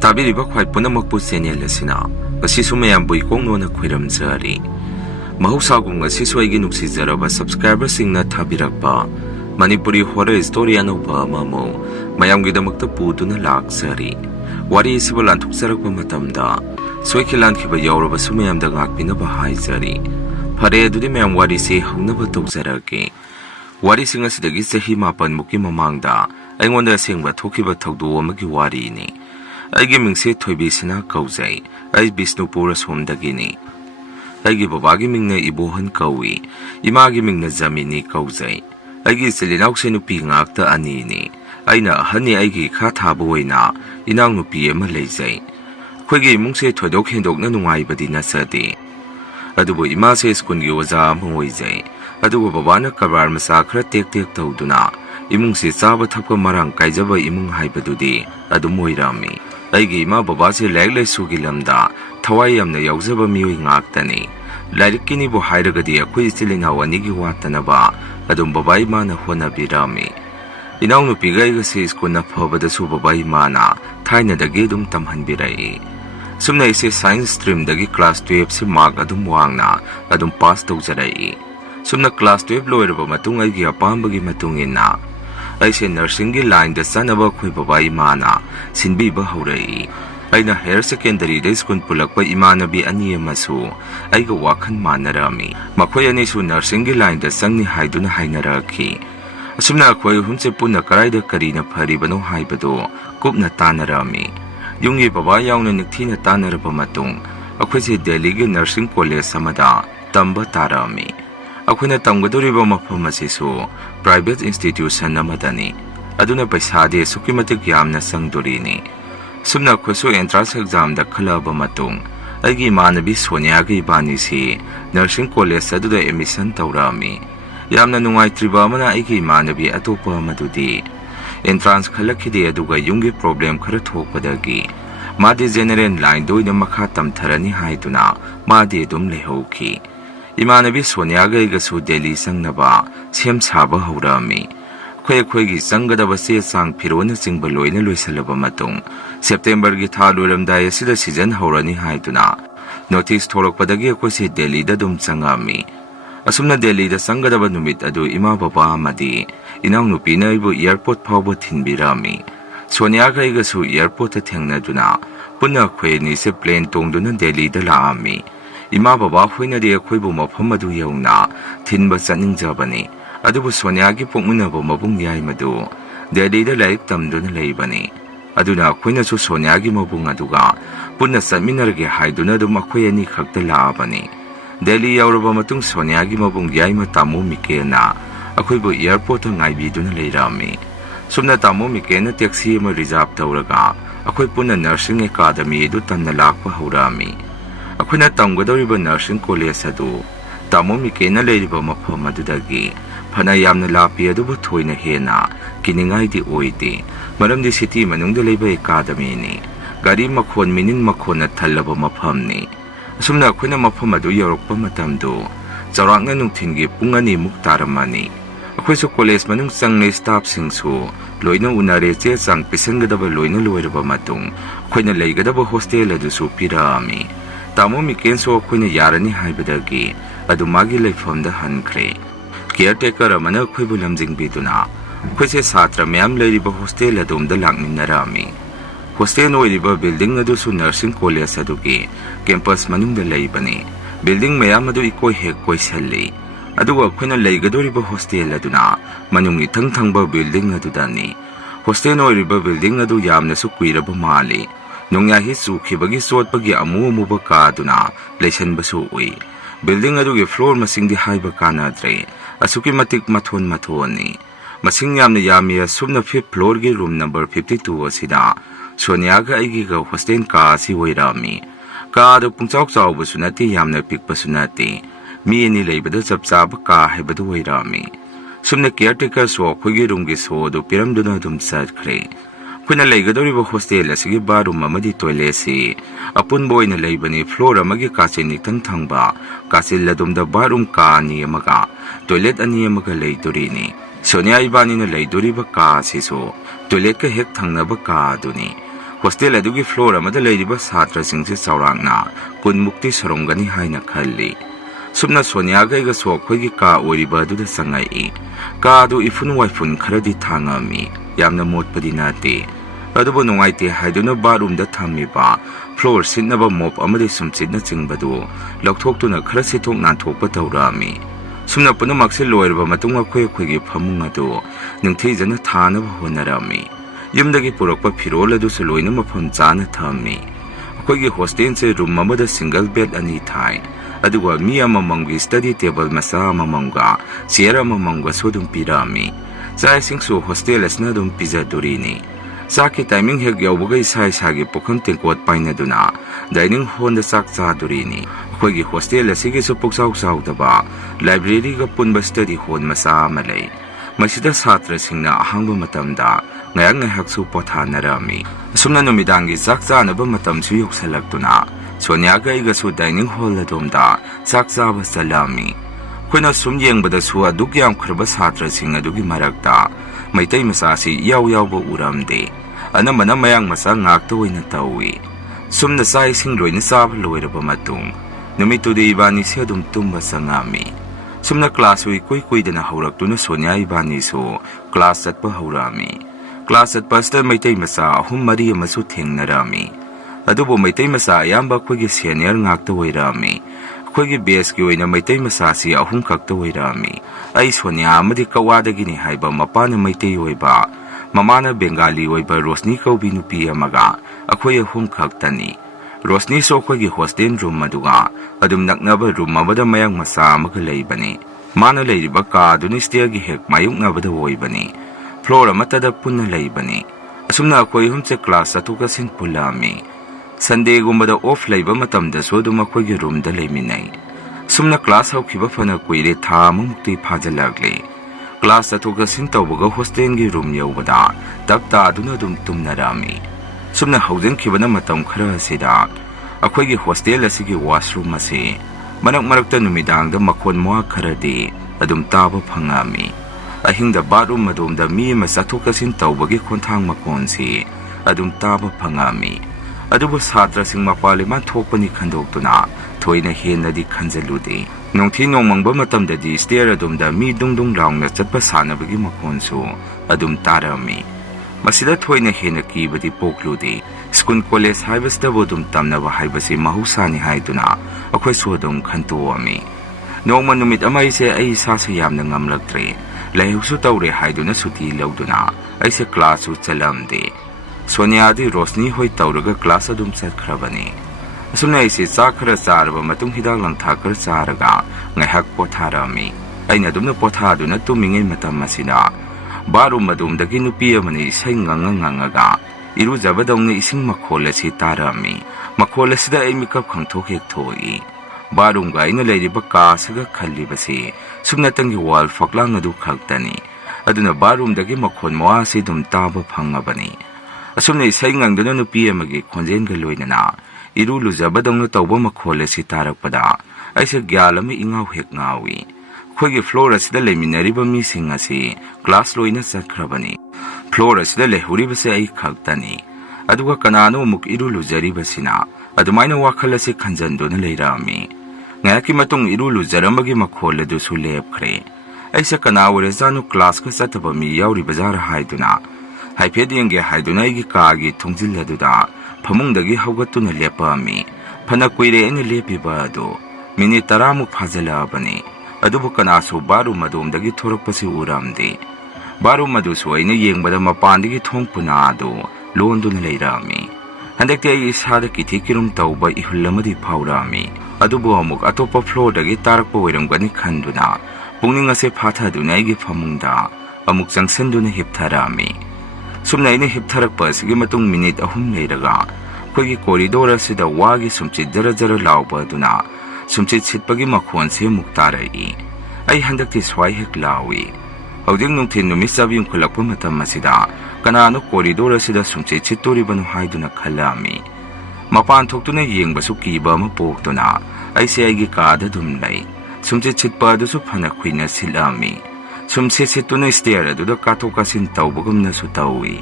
ꯇꯥꯕꯤꯔꯤꯕ ꯈ꯭ꯋꯥꯏ ꯄꯨꯝꯅꯃꯛꯄꯨ ꯆꯦꯅꯦꯜ ꯑꯁꯤꯅ ꯉꯁꯤꯁꯨ ꯃꯌꯥꯝꯕꯨ ꯏꯀꯣꯛꯅꯣꯅ ꯈꯣꯏꯔꯝꯖꯔꯤ꯫ ꯃꯍꯧꯁꯥꯒꯨꯝ ꯉꯁꯤꯁꯨ ꯑꯩꯒꯤ ꯅꯨꯡꯁꯤꯖꯔꯕ ꯁꯕꯁꯀ꯭ꯔꯥꯏꯕꯔꯁꯤꯡꯅ ꯊꯥꯕꯤꯔꯛꯄ ꯃꯅꯤꯄꯨꯔꯤ ꯍꯣꯔꯔ ꯁ꯭ꯇꯣꯔꯤ ꯑꯅꯧꯕ ꯑꯃꯃꯨꯛ ꯃꯌꯥꯝꯒꯤꯗꯃꯛꯇ ꯄꯨꯗꯨꯅ ꯂꯥꯛꯆꯔꯤ꯫ ꯋꯥꯔꯤ ꯑꯁꯤꯕꯨ ꯂꯥꯟꯊꯣꯛꯆꯔꯛꯄ ꯃꯇꯝꯗ ꯁꯣꯏꯈꯤ ꯂꯥꯟꯈꯤꯕ ꯌꯥꯎꯔꯕꯁꯨ ꯃꯌꯥꯝꯗ ꯉꯥꯛꯄꯤꯅꯕ ꯍꯥꯏꯖꯔꯤ꯫ ꯐꯔꯦ ꯑꯗꯨꯗꯤ ꯃꯌꯥꯝ ꯋꯥꯔꯤꯁꯤ ꯍꯧꯅꯕ ꯇꯧꯖꯔꯒꯦ꯫ ꯋꯥꯔꯤꯁꯤꯡ ꯑꯁꯤꯗꯒꯤ ꯆꯍꯤ 7ꯃꯨꯛꯀꯤ ꯃꯃꯥꯡꯗ ꯑꯩꯉꯣꯟꯗ ꯑꯁꯦꯡꯕ ꯊꯣꯛꯈꯤꯕ ꯊꯧꯗꯣꯛ ꯑꯃꯒꯤ ꯋꯥꯔꯤꯅꯤ꯫ ꯑꯩꯒꯤ ꯃꯤꯡꯁꯦ ꯊꯣꯏꯕꯤꯁꯤꯅ ꯀꯧꯖꯩ꯫ ꯑꯩ ꯕꯤꯁꯅꯨꯄꯨꯔ ꯑꯁꯣꯝꯗꯒꯤꯅꯤ꯫ ꯑꯩꯒꯤ ꯕꯕꯥꯒꯤ ꯃꯤꯡꯅ ꯏꯕꯣꯍꯟ ꯀꯧꯏ꯫ ꯏꯃꯥꯒꯤ ꯃꯤꯡꯅ ꯖꯃꯤꯅꯤ ꯀꯧꯖꯩ꯫ ꯑꯩꯒꯤ ꯏꯆꯤꯜ ꯏꯅꯥꯎꯁꯦ ꯅꯨꯄꯤ ꯉꯥꯛꯇ 2ꯅꯤ꯫ ꯑꯩꯅ ꯑꯍꯟꯅꯤ꯫ ꯑꯩꯒꯤ ꯏꯈꯥ ꯊꯥꯕ ꯑꯣꯏꯅ ꯏꯅꯥꯎꯅꯨꯄꯤ ꯑꯃ ꯂꯩꯖꯩ꯫ ꯑꯩꯈꯣꯏꯒꯤ ꯏꯃꯨꯡꯁꯦ ꯊꯣꯏꯗꯣꯛ ꯍꯦꯟꯗꯣꯛꯅ ꯅꯨꯡꯉꯥꯏꯕꯗꯤ ꯅꯠꯆꯗꯦ꯫ ꯑꯗꯨꯕꯨ ꯏꯃꯥꯁꯦ ꯁ꯭ꯀꯨꯜꯒꯤ ꯑꯣꯖꯥ ꯑꯃ ꯑꯣꯏꯖꯩ꯫ ꯑꯗꯨꯒ ꯕꯕꯥꯅ ꯀꯔꯕꯥꯔ ꯃꯆꯥ ꯈꯔ ꯇꯦꯛ ꯇꯦꯛ ꯇꯧꯗꯨꯅ ꯏꯃꯨꯡꯁꯤ ꯆꯥꯕ ꯊꯛꯄ ꯃꯔꯥꯡ ꯀꯥꯏꯖꯕ ꯏꯃꯨꯡ ꯍꯥꯏꯕꯗꯨꯗꯤ ꯑꯗꯨꯝ ꯑꯣꯏꯔꯝꯃꯤ꯫ ꯑꯩꯒꯤ ꯏꯃꯥ ꯕꯕꯥꯁꯦ ꯂꯥꯏꯔꯤꯛ ꯂꯥꯏꯁꯨꯒꯤ ꯂꯝꯗ ꯊꯋꯥꯏ ꯌꯥꯝꯅ ꯌꯥꯎꯖꯕ ꯃꯤꯑꯣꯏ ꯉꯥꯛꯇꯅꯤ꯫ ꯂꯥꯏꯔꯤꯛꯀꯤꯅꯤꯕꯨ ꯍꯥꯏꯔꯒꯗꯤ ꯑꯩꯈꯣꯏ ꯏꯆꯤꯜ ꯏꯅꯥꯎ 2ꯒꯤ ꯋꯥꯠꯇꯅꯕ ꯑꯗꯨꯝ ꯕꯕꯥ ꯏꯃꯥꯅ ꯍꯣꯠꯅꯕꯤꯔꯝꯃꯤ꯫ ꯏꯅꯥꯎꯅꯨꯄꯤꯒ ꯑꯩꯒꯁꯤ ꯁ꯭ꯀꯨꯜ ꯑꯐꯕꯗꯁꯨ ꯕꯕꯥ ꯏꯃꯥꯅ ꯊꯥꯏꯅꯗꯒꯤ ꯑꯗꯨꯝ ꯇꯝꯍꯟꯕꯤꯔꯛꯏ꯫ ꯁꯨꯝꯅ ꯑꯩꯁꯦ ꯁꯥꯏꯟꯁ ꯁ꯭ꯇ꯭ꯔꯤꯝꯗꯒꯤ ꯀ꯭ꯂꯥꯁ 12ꯁꯤ ꯃꯥꯔꯛ ꯑꯗꯨꯝ ꯋꯥꯡꯅ ꯑꯗꯨꯝ ꯄꯥꯁ ꯇꯧꯖꯔꯛꯏ꯫ ꯁꯨꯝꯅ ꯀ꯭ꯂꯥꯁ 12 ꯂꯣꯏꯔꯕ ꯃꯇꯨꯡ ꯑꯩꯒꯤ ꯑꯄꯥꯝꯕꯒꯤ ꯃꯇꯨꯡ ꯏꯟꯅ ꯑꯩꯁꯦ ꯅꯔꯁꯤꯡꯒꯤ ꯂꯥꯏꯟꯗ ꯆꯠꯅꯕ ꯑꯩꯈꯣꯏ ꯕꯕꯥ ꯏꯃꯥꯅ ꯁꯤꯟꯕꯤꯕ ꯍꯧꯔꯛꯏ꯫ ꯑꯩꯅ ꯍꯥꯌꯔ ꯁꯦꯀꯦꯟꯗꯔꯤꯗ ꯁ꯭ꯀꯨꯜ ꯄꯨꯜꯂꯛꯄ ꯏꯃꯥꯟꯅꯕꯤ 2 ꯑꯃꯁꯨ ꯑꯩꯒ ꯋꯥꯈꯜ ꯃꯥꯟꯅꯔꯝꯃꯤ꯫ ꯃꯈꯣꯏ ꯑꯅꯤꯁꯨ ꯅꯔꯁꯤꯡꯒꯤ ꯂꯥꯏꯟꯗ ꯆꯪꯅꯤ ꯍꯥꯏꯗꯨꯅ ꯍꯥꯏꯅꯔꯛꯈꯤ꯫ ꯑꯁꯨꯝꯅ ꯑꯩꯈꯣꯏ ꯑꯍꯨꯝꯁꯦ ꯄꯨꯟꯅ ꯀꯗꯥꯏꯗ ꯀꯔꯤꯅ ꯐꯔꯤꯕꯅꯣ ꯍꯥꯏꯕꯗꯨ ꯀꯨꯞꯅ ꯇꯥꯟꯅꯔꯝꯃꯤ꯫ ꯌꯨꯝꯒꯤ ꯕꯕꯥ ꯌꯥꯎꯅ ꯅꯤꯡꯊꯤꯅ ꯇꯥꯟꯅꯔꯕ ꯃꯇꯨꯡ ꯑꯩꯈꯣꯏꯁꯦ ꯗꯦꯜꯂꯤꯒꯤ ꯅꯔꯁꯤꯡ ꯀꯣꯂꯦꯖ ꯑꯃꯗ ꯇꯝꯕ ꯇꯥꯔꯛꯑꯝꯃꯤ꯫ ꯑꯩꯈꯣꯏꯅ ꯇꯝꯒꯗꯧꯔꯤꯕ ꯃꯐꯝ ꯑꯁꯤꯁꯨ ꯄ꯭ꯔꯥꯏꯚꯦꯠ ꯏꯟꯁꯇꯤꯇ꯭ꯌꯨꯁꯟ ꯑꯃꯗꯅꯤ꯫ ꯑꯗꯨꯅ ꯄꯩꯁꯥꯗꯤ ꯑꯁꯨꯛꯀꯤ ꯃꯇꯤꯛ ꯌꯥꯝꯅ ꯆꯪꯗꯣꯔꯤꯅꯤ꯫ ꯁꯨꯝꯅ ꯑꯩꯈꯣꯏꯁꯨ ꯑꯦꯟꯇ꯭ꯔꯥꯟꯁ ꯑꯦꯛꯖꯥꯝꯗ ꯈꯜꯂꯛꯑꯕ ꯃꯇꯨꯡ ꯑꯩꯒꯤ ꯏꯃꯥꯟꯅꯕꯤ ꯁꯣꯅꯤꯌꯥꯒ ꯏꯕꯥꯅꯤꯁꯤ ꯅꯔꯁꯤꯡ ꯀꯣꯂꯦꯖ ꯑꯗꯨꯗ ꯑꯦꯗꯃꯤꯁꯟ ꯇꯧꯔꯛꯑꯝꯃꯤ꯫ ꯌꯥꯝꯅ ꯅꯨꯡꯉꯥꯏꯇ꯭ꯔꯤꯕ ꯑꯃꯅ ꯑꯩꯒꯤ ꯏꯃꯥꯟꯅꯕꯤ ꯑꯇꯣꯞꯄ ꯑꯃꯗꯨꯗꯤ ꯑꯦꯟꯇ꯭ꯔꯥꯟꯁ ꯈꯜꯂꯛꯈꯤꯗꯦ ꯑꯗꯨꯒ ꯌꯨꯝꯒꯤ ꯄ꯭ꯔꯣꯕ꯭ꯂꯦꯝ ꯈꯔ ꯊꯣꯛꯄꯗꯒꯤ ꯃꯥꯗꯤ ꯖꯦꯅꯦꯔꯦꯜ ꯂꯥꯏꯟꯗ ꯑꯣꯏꯅ ꯃꯈꯥ ꯇꯝꯊꯔꯅꯤ ꯍꯥꯏꯗꯨꯅ ꯃꯥꯗꯤ ꯑꯗꯨꯝ ꯂꯩꯍꯧꯈꯤ꯫ ꯏꯃꯥꯟꯅꯕꯤ ꯁꯣꯅꯤꯌꯥꯒ ꯑꯩꯒꯁꯨ ꯗꯦꯜꯂꯤ ꯆꯪꯅꯕ ꯁꯦꯝ ꯁꯥꯕ ꯍꯧꯔꯛꯑꯝꯃꯤ꯫ ꯑꯩꯈꯣꯏꯒꯤ ꯆꯪꯒꯗꯕ ꯆꯦ ꯆꯥꯡ ꯐꯤꯔꯣꯜꯅꯆꯤꯡꯕ ꯂꯣꯏꯅ ꯂꯣꯏꯁꯤꯜꯂꯕ ꯃꯇꯨꯡ ꯁꯦꯞꯇꯦꯝꯕꯔꯒꯤ ꯊꯥ ꯂꯣꯏꯔꯝꯗꯥꯏ ꯑꯁꯤꯗ ꯁꯤꯖꯟ ꯍꯧꯔꯅꯤ ꯍꯥꯏꯗꯨꯅ ꯅꯣꯇꯤꯁ ꯊꯣꯛꯂꯛꯄꯗꯒꯤ ꯑꯩꯈꯣꯏꯁꯦ ꯗꯦꯜꯂꯤꯗ ꯑꯗꯨꯝ ꯆꯪꯉꯛꯑꯝꯃꯤ꯫ ꯑꯁꯨꯝꯅ ꯗꯦꯜꯂꯤꯗ ꯆꯪꯒꯗꯕ ꯅꯨꯃꯤꯠ ꯑꯗꯨ ꯏꯃꯥ ꯕꯕꯥ ꯑꯃꯗꯤ ꯏꯅꯥꯎꯅꯨꯄꯤꯅ ꯑꯩꯕꯨ ꯏꯌꯥꯔꯄꯣꯔꯠ ꯐꯥꯎꯕ ꯊꯤꯟꯕꯤꯔꯝꯃꯤ꯫ ꯁꯣꯅꯤꯌꯥꯒ ꯑꯩꯒꯁꯨ ꯏꯌꯥꯔꯄꯣꯔꯠꯇ ꯊꯦꯡꯅꯗꯨꯅ ꯄꯨꯟꯅ ꯑꯩꯈꯣꯏ ꯑꯅꯤꯁꯦ ꯄ꯭ꯂꯦꯟ ꯇꯣꯡꯗꯨꯅ ꯗꯦꯜꯂꯤꯗ ꯂꯥꯛꯑꯝꯃꯤ꯫ ꯏꯃꯥ ꯕꯕꯥ ꯍꯣꯏꯅꯗꯤ ꯑꯩꯈꯣꯏꯕꯨ ꯃꯐꯝ ꯑꯗꯨ ꯌꯧꯅ ꯊꯤꯟꯕ ꯆꯠꯅꯤꯡꯖꯕꯅꯤ꯫ ꯑꯗꯨꯕꯨ ꯁꯣꯅꯤꯌꯥꯒꯤ ꯄꯣꯛꯃꯤꯟꯅꯕ ꯃꯕꯨꯡ ꯌꯥꯏꯃꯗꯨ ꯗꯦꯜꯂꯤꯗ ꯂꯥꯏꯔꯤꯛ ꯇꯝꯗꯨꯅ ꯂꯩꯕꯅꯤ꯫ ꯑꯗꯨꯅ ꯑꯩꯈꯣꯏꯅꯁꯨ ꯁꯣꯅꯤꯌꯥꯒꯤ ꯃꯕꯨꯡ ꯑꯗꯨꯒ ꯄꯨꯟꯅ ꯆꯠꯃꯤꯟꯅꯔꯒꯦ ꯍꯥꯏꯗꯨꯅ ꯑꯗꯨꯝ ꯑꯩꯈꯣꯏ 2 ꯈꯛꯇ ꯂꯥꯛꯑꯕꯅꯤ꯫ ꯗꯦꯜꯂꯤ ꯌꯧꯔꯕ ꯃꯇꯨꯡ ꯁꯣꯅꯤꯌꯥꯒꯤ ꯃꯕꯨꯡ ꯌꯥꯏꯃ ꯇꯥꯃꯣ ꯃꯤꯀꯦꯜꯅ ꯑꯩꯈꯣꯏꯕꯨ ꯏꯌꯥꯔꯄꯣꯔꯠꯇ ꯉꯥꯏꯕꯤꯗꯨꯅ ꯂꯩꯔꯝꯃꯤ꯫ ꯁꯨꯝꯅ ꯇꯥꯃꯣ ꯃꯤꯀꯦꯜꯅ ꯇꯦꯛꯁꯤ ꯑꯃ ꯔꯤꯖꯥꯔꯚ ꯇꯧꯔꯒ ꯑꯩꯈꯣꯏ ꯄꯨꯟꯅ ꯅꯔꯁꯤꯡ ꯑꯦꯀꯥꯗꯃꯤ ꯑꯗꯨ ꯇꯝꯅ ꯂꯥꯛꯄ ꯍꯧꯔꯛꯑꯝꯃꯤ꯫ ꯑꯩꯈꯣꯏꯅ ꯇꯝꯒꯗꯧꯔꯤꯕ ꯅꯔꯁꯤꯡ ꯀꯣꯂꯦꯖ ꯑꯗꯨ ꯇꯥꯃꯣ ꯃꯤꯀꯦꯜꯅ ꯂꯩꯔꯤꯕ ꯃꯐꯝ ꯑꯗꯨꯗꯒꯤ ꯐꯅ ꯌꯥꯝꯅ ꯂꯥꯞꯄꯤ ꯑꯗꯨꯕꯨ ꯊꯣꯏꯅ ꯍꯦꯟꯅ ꯀꯤꯅꯤꯡꯉꯥꯏꯗꯤ ꯑꯣꯏꯗꯦ꯫ ꯃꯔꯝꯗꯤ ꯁꯤꯇꯤ ꯃꯅꯨꯡꯗ ꯂꯩꯕ ꯑꯦꯀꯥꯗꯃꯤꯅꯤ꯫ ꯒꯥꯔꯤ ꯃꯈꯣꯟ ꯃꯤꯅꯤꯟ ꯃꯈꯣꯟꯅ ꯊꯜꯂꯕ ꯃꯐꯝꯅꯤ꯫ ꯑꯁꯨꯝꯅ ꯑꯩꯈꯣꯏꯅ ꯃꯐꯝ ꯑꯗꯨ ꯌꯧꯔꯛꯄ ꯃꯇꯝꯗꯨ ꯆꯥꯎꯔꯥꯛꯅ ꯅꯨꯡꯊꯤꯟꯒꯤ ꯄꯨꯡ 2ꯃꯨꯛ ꯇꯥꯔꯝꯃꯅꯤ꯫ ꯑꯩꯈꯣꯏꯁꯨ ꯀꯣꯂꯦꯖ ꯃꯅꯨꯡ ꯆꯪꯂꯦ꯫ ꯁ꯭ꯇꯥꯐꯁꯤꯡꯁꯨ ꯂꯣꯏꯅ ꯎꯅꯔꯦ꯫ ꯆꯦ ꯆꯥꯡ ꯄꯤꯁꯤꯟꯒꯗꯕ ꯂꯣꯏꯅ ꯂꯣꯏꯔꯕ ꯃꯇꯨꯡ ꯑꯩꯈꯣꯏꯅ ꯂꯩꯒꯗꯕ ꯍꯣꯁꯇꯦꯜ ꯑꯗꯨꯁꯨ ꯄꯤꯔꯛꯑꯝꯃꯤ꯫ ꯇꯥꯃꯣ ꯃꯤꯀꯦꯜꯁꯨ ꯑꯩꯈꯣꯏꯅ ꯌꯥꯔꯅꯤ ꯍꯥꯏꯕꯗꯒꯤ ꯑꯗꯨꯝ ꯃꯥꯒꯤ ꯂꯩꯐꯝꯗ ꯍꯟꯈ꯭ꯔꯦ꯫ ꯀꯤꯌꯔꯇꯦꯀꯔ ꯑꯃꯅ ꯑꯩꯈꯣꯏꯕꯨ ꯂꯝꯖꯤꯡꯕꯤꯗꯨꯅ ꯑꯩꯈꯣꯏꯁꯦ ꯁꯥꯇ꯭ꯔ ꯃꯌꯥꯝ ꯂꯩꯔꯤꯕ ꯍꯣꯁꯇꯦꯜ ꯑꯗꯣꯝꯗ ꯂꯥꯛꯃꯤꯟꯅꯔꯝꯃꯤ꯫ ꯍꯣꯁꯇꯦꯜ ꯑꯣꯏꯔꯤꯕ ꯕꯤꯜꯗꯤꯡ ꯑꯗꯨꯁꯨ ꯅꯔꯁꯤꯡ ꯀꯣꯂꯦꯖ ꯑꯗꯨꯒꯤ ꯀꯦꯝꯄꯁ ꯃꯅꯨꯡꯗ ꯂꯩꯕꯅꯤ꯫ ꯕꯤꯜꯗꯤꯡ ꯃꯌꯥꯝ ꯑꯗꯨ ꯏꯀꯣꯏ ꯍꯦꯛ ꯀꯣꯏꯁꯜꯂꯤ꯫ ꯑꯗꯨꯒ ꯑꯩꯈꯣꯏꯅ ꯂꯩꯒꯗꯧꯔꯤꯕ ꯍꯣꯁꯇꯦꯜ ꯑꯗꯨꯅ ꯃꯅꯨꯡ ꯏꯊꯪ ꯊꯪꯕ ꯕꯤꯜꯗꯤꯡ ꯑꯗꯨꯗꯅꯤ꯫ ꯍꯣꯁꯇꯦꯜ ꯑꯣꯏꯔꯤꯕ ꯕꯤꯜꯗꯤꯡ ꯑꯗꯨ ꯌꯥꯝꯅꯁꯨ ꯀꯨꯏꯔꯕ ꯃꯥꯜꯂꯤ꯫ ꯅꯣꯡꯌꯥꯍꯤ ꯆꯨꯈꯤꯕꯒꯤ ꯆꯣꯠꯄꯒꯤ ꯑꯃꯨꯕ ꯀꯥꯗꯨꯅ ꯂꯩꯁꯟꯕꯁꯨ ꯎꯏ꯫ ꯕꯤꯜꯗꯤꯡ ꯑꯗꯨꯒꯤ ꯐ꯭ꯂꯣꯔ ꯃꯁꯤꯡꯗꯤ ꯍꯥꯏꯕ ꯀꯥꯟꯅꯗ꯭ꯔꯦ꯫ ꯑꯁꯨꯛꯀꯤ ꯃꯇꯤꯛ ꯃꯊꯣꯟꯅꯤ꯫ ꯃꯁꯤꯡ ꯌꯥꯝꯅ ꯌꯥꯝꯃꯤ꯫ ꯑꯁꯨꯝꯅ 5th ꯐ꯭ꯂꯣꯔꯒꯤ ꯔꯨꯝ ꯅꯝꯕꯔ 52 ꯑꯁꯤꯗ ꯁꯣꯅꯤꯌꯥꯒ ꯑꯩꯒꯤꯒ ꯍꯣꯁꯇꯦꯜ ꯀꯥ ꯑꯁꯤ ꯑꯣꯏꯔꯝꯃꯤ꯫ ꯀꯥ ꯑꯗꯨ ꯄꯨꯡꯆꯥꯎ ꯆꯥꯎꯕꯁꯨ ꯅꯠꯇꯦ ꯌꯥꯝꯅ ꯄꯤꯛꯄꯁꯨ ꯅꯠꯇꯦ꯫ ꯃꯤ 2 ꯂꯩꯕꯗ ꯆꯞ ꯆꯥꯕ ꯀꯥ ꯍꯥꯏꯕꯗꯨ ꯑꯣꯏꯔꯝꯃꯤ꯫ ꯁꯨꯝꯅ ꯀꯤꯌꯔꯇꯦꯀꯔꯁꯨ ꯑꯩꯈꯣꯏꯒꯤ ꯔꯨꯝꯒꯤ ꯁꯣ ꯑꯗꯨ ꯄꯤꯔꯝꯗꯨꯅ ꯑꯗꯨꯝ ꯆꯠꯈ꯭ꯔꯦ꯫ ꯑꯩꯈꯣꯏꯅ ꯂꯩꯒꯗꯧꯔꯤꯕ ꯍꯣꯁꯇꯦꯜ ꯑꯁꯤꯒꯤ ꯕꯥꯠꯔꯨꯝ ꯑꯃꯗꯤ ꯇꯣꯏꯂꯦꯠꯁꯤ ꯑꯄꯨꯟꯕ ꯑꯣꯏꯅ ꯂꯩꯕꯅꯤ꯫ ꯐ꯭ꯂꯣꯔ ꯑꯃꯒꯤ ꯀꯥꯆꯤꯟ ꯏꯊꯪ ꯊꯪꯕ ꯀꯥꯆꯤꯟ ꯑꯗꯣꯝꯗ ꯕꯥꯠꯔꯨꯝ ꯀꯥ 2 ꯑꯃꯒ ꯇꯣꯏꯂꯦꯠ 2 ꯑꯃꯒ ꯂꯩꯗꯣꯔꯤꯅꯤ꯫ ꯁꯣꯅꯤꯌꯥ ꯏꯕꯥꯅꯤꯅ ꯂꯩꯗꯣꯔꯤꯕ ꯀꯥ ꯑꯁꯤꯁꯨ ꯇꯣꯏꯂꯦꯠꯀ ꯍꯦꯛ ꯊꯪꯅꯕ ꯀꯥ ꯑꯗꯨꯅꯤ꯫ hostel adugi floor amada leiriba satrasingse chaurangna kunmukti sarongani haina khalli sumna Sonia ga so khoigi ka oriba du da sangai ka du ifun waifun kharadi thangami yamna motpadi nate adubo nungaite haiduna bathroom da thamiba floor sinaba mop amadi sumchidna chingbadu lokthokuna khara sithok na thokpa tawrami sumna punamakse loirba matunga khoigi phamung adu ningthei jana thana honarami yumdagi purakpa phirol adu suloina mafam chana thammi khoigi hostel se room amada single bed ani thai aduga mi amamanggi study table masa amamanga chair amamanga sodum pirami chai singsu hostel asna dum pizza durini saki timing hek yawbaga sai sagi pokham tengkot paina duna dining hall da sak cha durini khoigi hostel asigi su poksaw saw daba library ga punba study hall masa malai masida satra singna ahangba matamda ngayang ngahak su pothanarami sumna numidangi sak cha na ba matam su yoksalakduna Sonia ga iga su dining hall adomda sak chaba salami khoina sum yengbada su adugyam khrba satra sing adugi marakta maitai masa si yaw ba uramde anamana mayang masa ngakta oina tawi sumna sai sing loina sab loiraba matung numitu de ibani se adum tumba sangami sumna class wi koi dana haurak tuna Sonia ibani su class atpa haurami class at pastor maitai masa ahum mari amasu thengnarami adubo maitai masa ayamba khogi senior ngakta oirami khogi base ki oina maitai masa si ahum khakta oirami ai Sonia amadi kawadagi ni haiba mapana maitai oiba mamana Bengali oiba Rosni kaubi nupi amaga akhoi ahum khaktani Rosni so khogi hostel room maduga adum naknaba room amada mayang masa amaga leibani mana leiriba ka duni stair gi hek mayung nabada oibani floor amatada punna leibani asumna akhoi humche class atuka sin pulami Sunday gumbada off laiba matamda so duma khogi room da leiminai sumna class haukiba fana koire tha mumukti phajalagle class atuka sin tawbaga hostel gi room yawbada tapta aduna dum tumnarami sumna haujen khibana matam khara sida akhoi gi hostel asigi washroom ase marakta numidang da makhon moa kharadi adum taba phangami ahingda bathroom madumda mi ma sathuka sin tawbagi khonthang makon si adum taba phangami adubu satra sing mapali man thokpani khandoktuna thoina henadi khanjaludi nongthi nongmangba matamdadi stair adumda mi dungdung laungna chatpa sanabagi makhonsu adum tarami masida thoina hena kibadi pokludi school college haibasta bodum tamnaba haibasi mahusani haiduna akhoi sodum khantoami nongma numit amai se ai sa se yamna ngamlaktre laihusu tawre haiduna suti lawduna aise class u chalamde Sonia di Rosni hoi tawraga class adum chatkrabani asumna ise chakhara charba matung hidak lang thakar charaga ngaihak potharami aina dumna pothaduna tumingai matam masina barum madum dagi nupi amani sai ngangaga iru jabadongni ising makhol asi tarami makhol asida ai makeup khangthok hek thoi barum ga ina leiriba ka saga khalli basi sumna tangi wall faklang adu khaktani aduna barum dagi makhon moa si dum taba phangabani asumna isai ngangduna nupi amagi khonjen ga loinana iru lujabadongna tawba makhol asi tarakpada aisa gyalami ingau hek ngawi khogi floor asida leminariba mi sing asi class loina sakhrabani floor asida lehuri base ai khaktani aduga kanano muk iru lujari basina adumaina wakhal asi khanjandona leirami ngaki matung iru lujaramagi makhol adu su lepkhre aisa kanawre zanu class ka sataba mi yauri bazar haiduna haipedinge haiduna igi kaagi thongjilladуда phamungdagi haugatuna lepami phana kuire ene lepiba adu minute 10 mu phajalabani adubu kanasu baru madumdagi thorakpasi uramde baru madu soina yengbada mapandagi thongpuna adu londuna leirami handakte ai isada kithikirum tawba ihullamadi phaurami adubu amuk atopa floor dagi tarakpa oiramgani khanduna pungning ase phathaduna igi phamungda amuk jangsanduna hiptharami sumna ine hiptharakpa asigi matung minute 3 leiraga khogi corridor asida wagi sumchi jara jara lawba duna sumchi sitpagi makhon se muktarai ai handakti swai hek lawi hawding nungthin numi sabim khulakpa matam asida kanano corridor asida sumchi chitori banu haiduna khalami mapan thoktuna yengbasu kiba ma poktuna ai se ai gi kada dum lai sumchi chitpa du su phana khuina silami sumse situna stair adu da kato kasin tawbagumna su tawi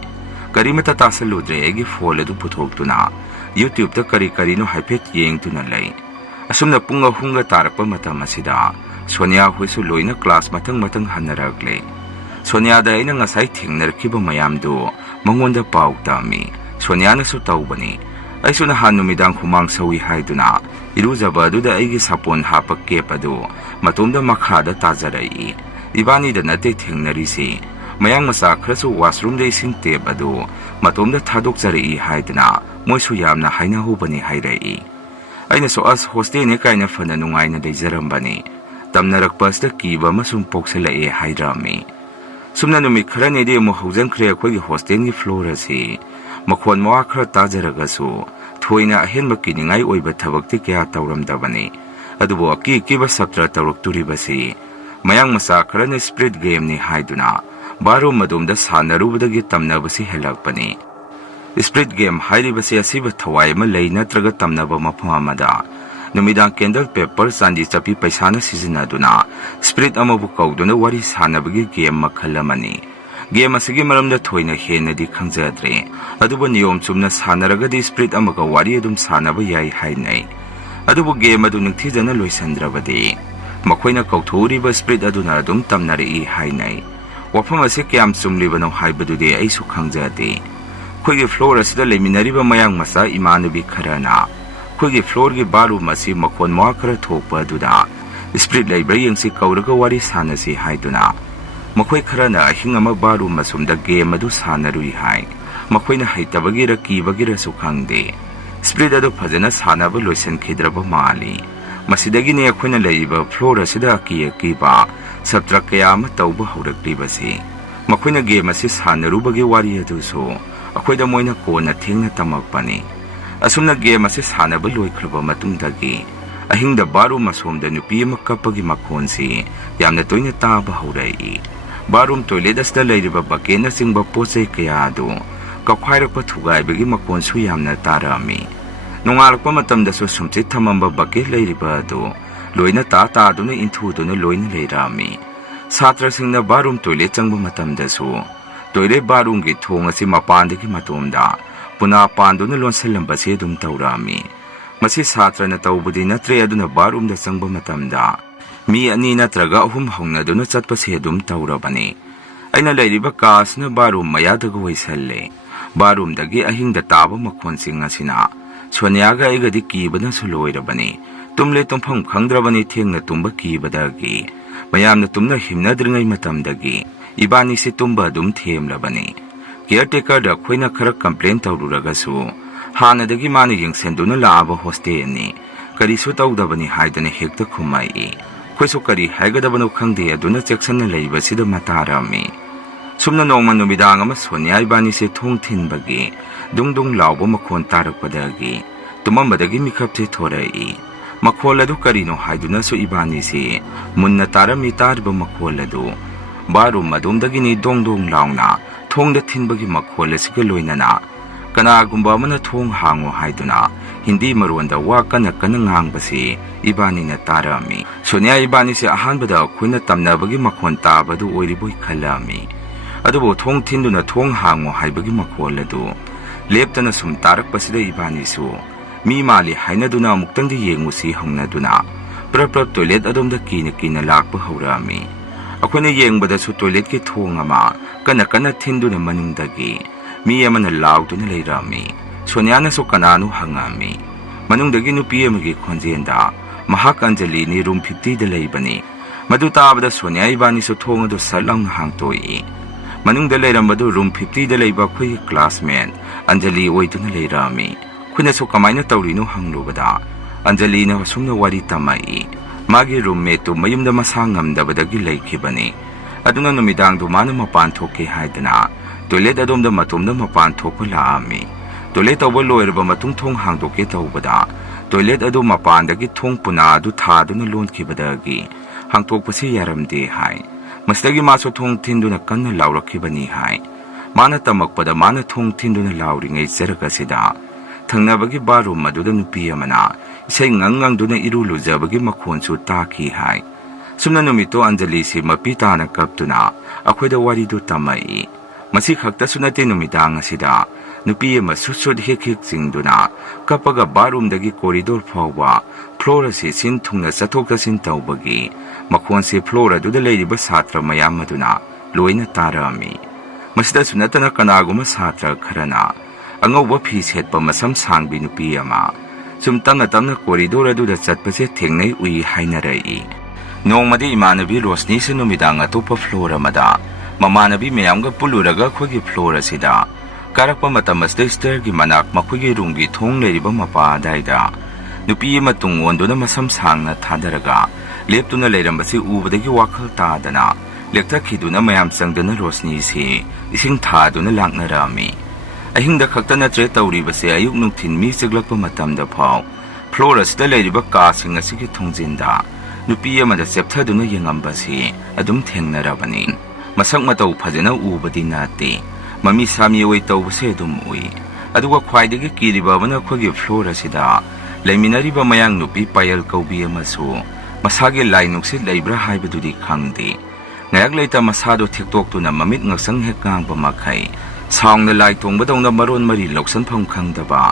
Karimata tasaludre egi phone adu puthoktuna YouTube ta kari no haipet yengtuna lei. Asumna punga hunga tarakpa matam asida Sonia huisu loina class matang hanaragle. Sonia da ina ngasai thingnarkiba mayamdu mangonda pau tami. Sonia na su taubani. Aisu na hanumidang humang sawi haiduna irujaba aduda aigi sapon hapak kepadu matumda makhada tajarai. Ibani da nate thingnarisi. Mayang masa khrasu washroom da ising tep adu matumda thadok jarai haiduna moisu yamna haina hubani hairai. Aina so as hostel ne kaina fana nungai na deijarambani. Tamnarakpasda kiba masum poksalae hairami. Sumna numi kharani de mo haujan khre akhoi hostel ni floor asi makhon mawa khra tajaragasu thoina ahenba kiningai oiba thabakti kya tawramdabani adubo kiba satra tawrakturi basi mayang masa kharani split game ni haiduna baro madumda sanarubadagi tamnabasi helakpani split game hairibasi asiba thawai ma lei natraga tamnaba mafam amada Numidang candle paper sandi chapi paisana sizinaduna split amabu kauduna wari sanabagi game makhalamani game asigi maramda thoina henadi khangjadre adubu niyom chumna sanaragadi split amaga wari adum sanaba yai hainai adubu game adu ningthijana loisandrabadi makhoina kauthoriba split aduna adum tamnari hainai wafam ase kyam chumlibano haibadudi aisu khangjade khoigi floor asida leminariba mayang masa imanubi kharana Kugi floor ki baru masi makhon makara thokpa duda split library yang si kauraga wari sanasi haiduna makhoi kharana hingama baru masumda game adu sanarui hai makhoi na haitabagi ra kibagi ra sukhangde split adu phajana sanaba loisan khidraba mali masidagi ne akhoina leiba floor asida ki ba sabtra kayama tauba haurakli basi makhoi na game asi sanarubagi wari adu so akhoida moina kona thengna tamakpani Asumna game ase sanaba loikraba matungdagi ahingda baru masomda nupi ama kapagi makhonsi yamna toina taba haurai barum toilet asda leiriba bakena singba pochai kaya adu kakhairakpa thugaibagi makhonsu yamna tarami nongalakpa matamda su sumchi thamamba bake leiriba adu loina ta aduna inthu loina leirami satra singna barum toilet changba matamda su toilet barum gi thong ase mapandagi matomda Puna panduna lonselambasi dum taurami. Masi satra na taubudi na tre aduna barum da sangba matamda. Mi ani na traga ahum hongna duna chatpasi dum taurabani. Aina lairiba kas na barum mayadaga waisalle. Barum dagi ahing da taba makhonsing asina. Sonyaga igadi kiba na suloirabani. Tumle tumphang khangdrabani theng na tumba kiba dagi. Mayam na tumna himna dringai matamdagi. Ibani si tumba dum them labani. Caretaker da khoina khara complaint tawruragasu hanadagi mani yengsenduna laaba hostel ni karisu tawdabani haidane hekta khumai khoisu kari haigadabanu khangde aduna section na leiba sida matarami sumna nongma numidang ama sonia ibani se thong thinbagi dungdung lawbo makhon tarakpadagi tumambadagi mikhapche thorai makhol adu karino haiduna su ibani se munna tarami tarba makhol adu barum madumdagi ni dongdong lawna Thongda thinbagi makhol asiga loinana kanagumba amana thong hango haiduna hindi maronda wa kana ngangbasi ibani na tarami sonia ibani se ahanbada khuina tamnabagi makhon tabadu oiriboi khalami adubo thong thinduna thong hango haibagi makhol adu leptana sum tarakpasida ibani su mi mali hainaduna muktangdi yengusi hongnaduna prap toilet adomda kina lakpa haurami Akhona yengbada su toilet ki thong ama kana thinduna manungdagi mi amana lauduna leirami Sonia na su kananu hangami manungdagi nupi amagi khonjenda mahak Anjali ni room 50 da leibani madu tabada Sonia ibani su thong adu salang hangtoi manungda leirambadu room 50 da leiba khoi classmate Anjali oiduna leirami khuna su kamaina tawrinu hanglubada Anjali na sumna wari tamai Magi roommate tu mayumda masangamdabadagi laikibani aduna numidang dumana mapan thoke haidana toilet adomda matumda mapan thokpa laami toilet awba loirba matung thong hangdoke tawbada toilet adu mapandagi thong puna adu thaduna lonkibadagi hangtokpasi yaramde hai masdagi maso thong thinduna kanna laurakhibani hai mana tamakpada mana thong thinduna lauringai jaragasida thangnabagi barum maduda nupi amana isai ngangang iru lujabagi makhonsu taki hai sumna numito Anjali si mapita na kaptuna akhoida wari du tamai Masi khaktasu nate numidang asida nupi ama susud hek chingduna kapaga barum dagi corridor phawwa floor asi sin thungna chathok chasin tawbagi makhon se floor aduda leiriba satra mayam aduna loina tarami masida sunatana kanaguma satra kharana angawba phi setpa masam sangbi nupi ama sum tamna corridor aduda chatpase thengnai ui hainarai nongmadi imanabi rosni se numidang atopa floor amada mamanabi mayamga puluraga khogi floor asida karakpa matam asda stair gi manak makhugi room gi thong leiriba mapa daida nupi ama tungonduna masam sangna thadaraga leptuna leirambasi ubadagi wakhal tadana lekta khiduna mayam sangdana rosni se ising thaduna laknarami ahingda khaktana tre tawribase ayuk nungthin mi siglakpa matamda phaw floor asda leiriba ka sing asigi thongjinda nupi ama da chepthaduna yengambasi adum thengnarabani masak matau phajana ubadi nate mami sami oi tawbase dum ui aduga khwaidagi kiriba bana khogi floor asida leiminariba mayang nupi payal kaubi amasu masage lainuksit leibra haibadudi khangdi ngayak leita masado thektoktuna mamit ngaksang hekang pamakhai saungna lai tongbadongna maron mari loksan phang khangdaba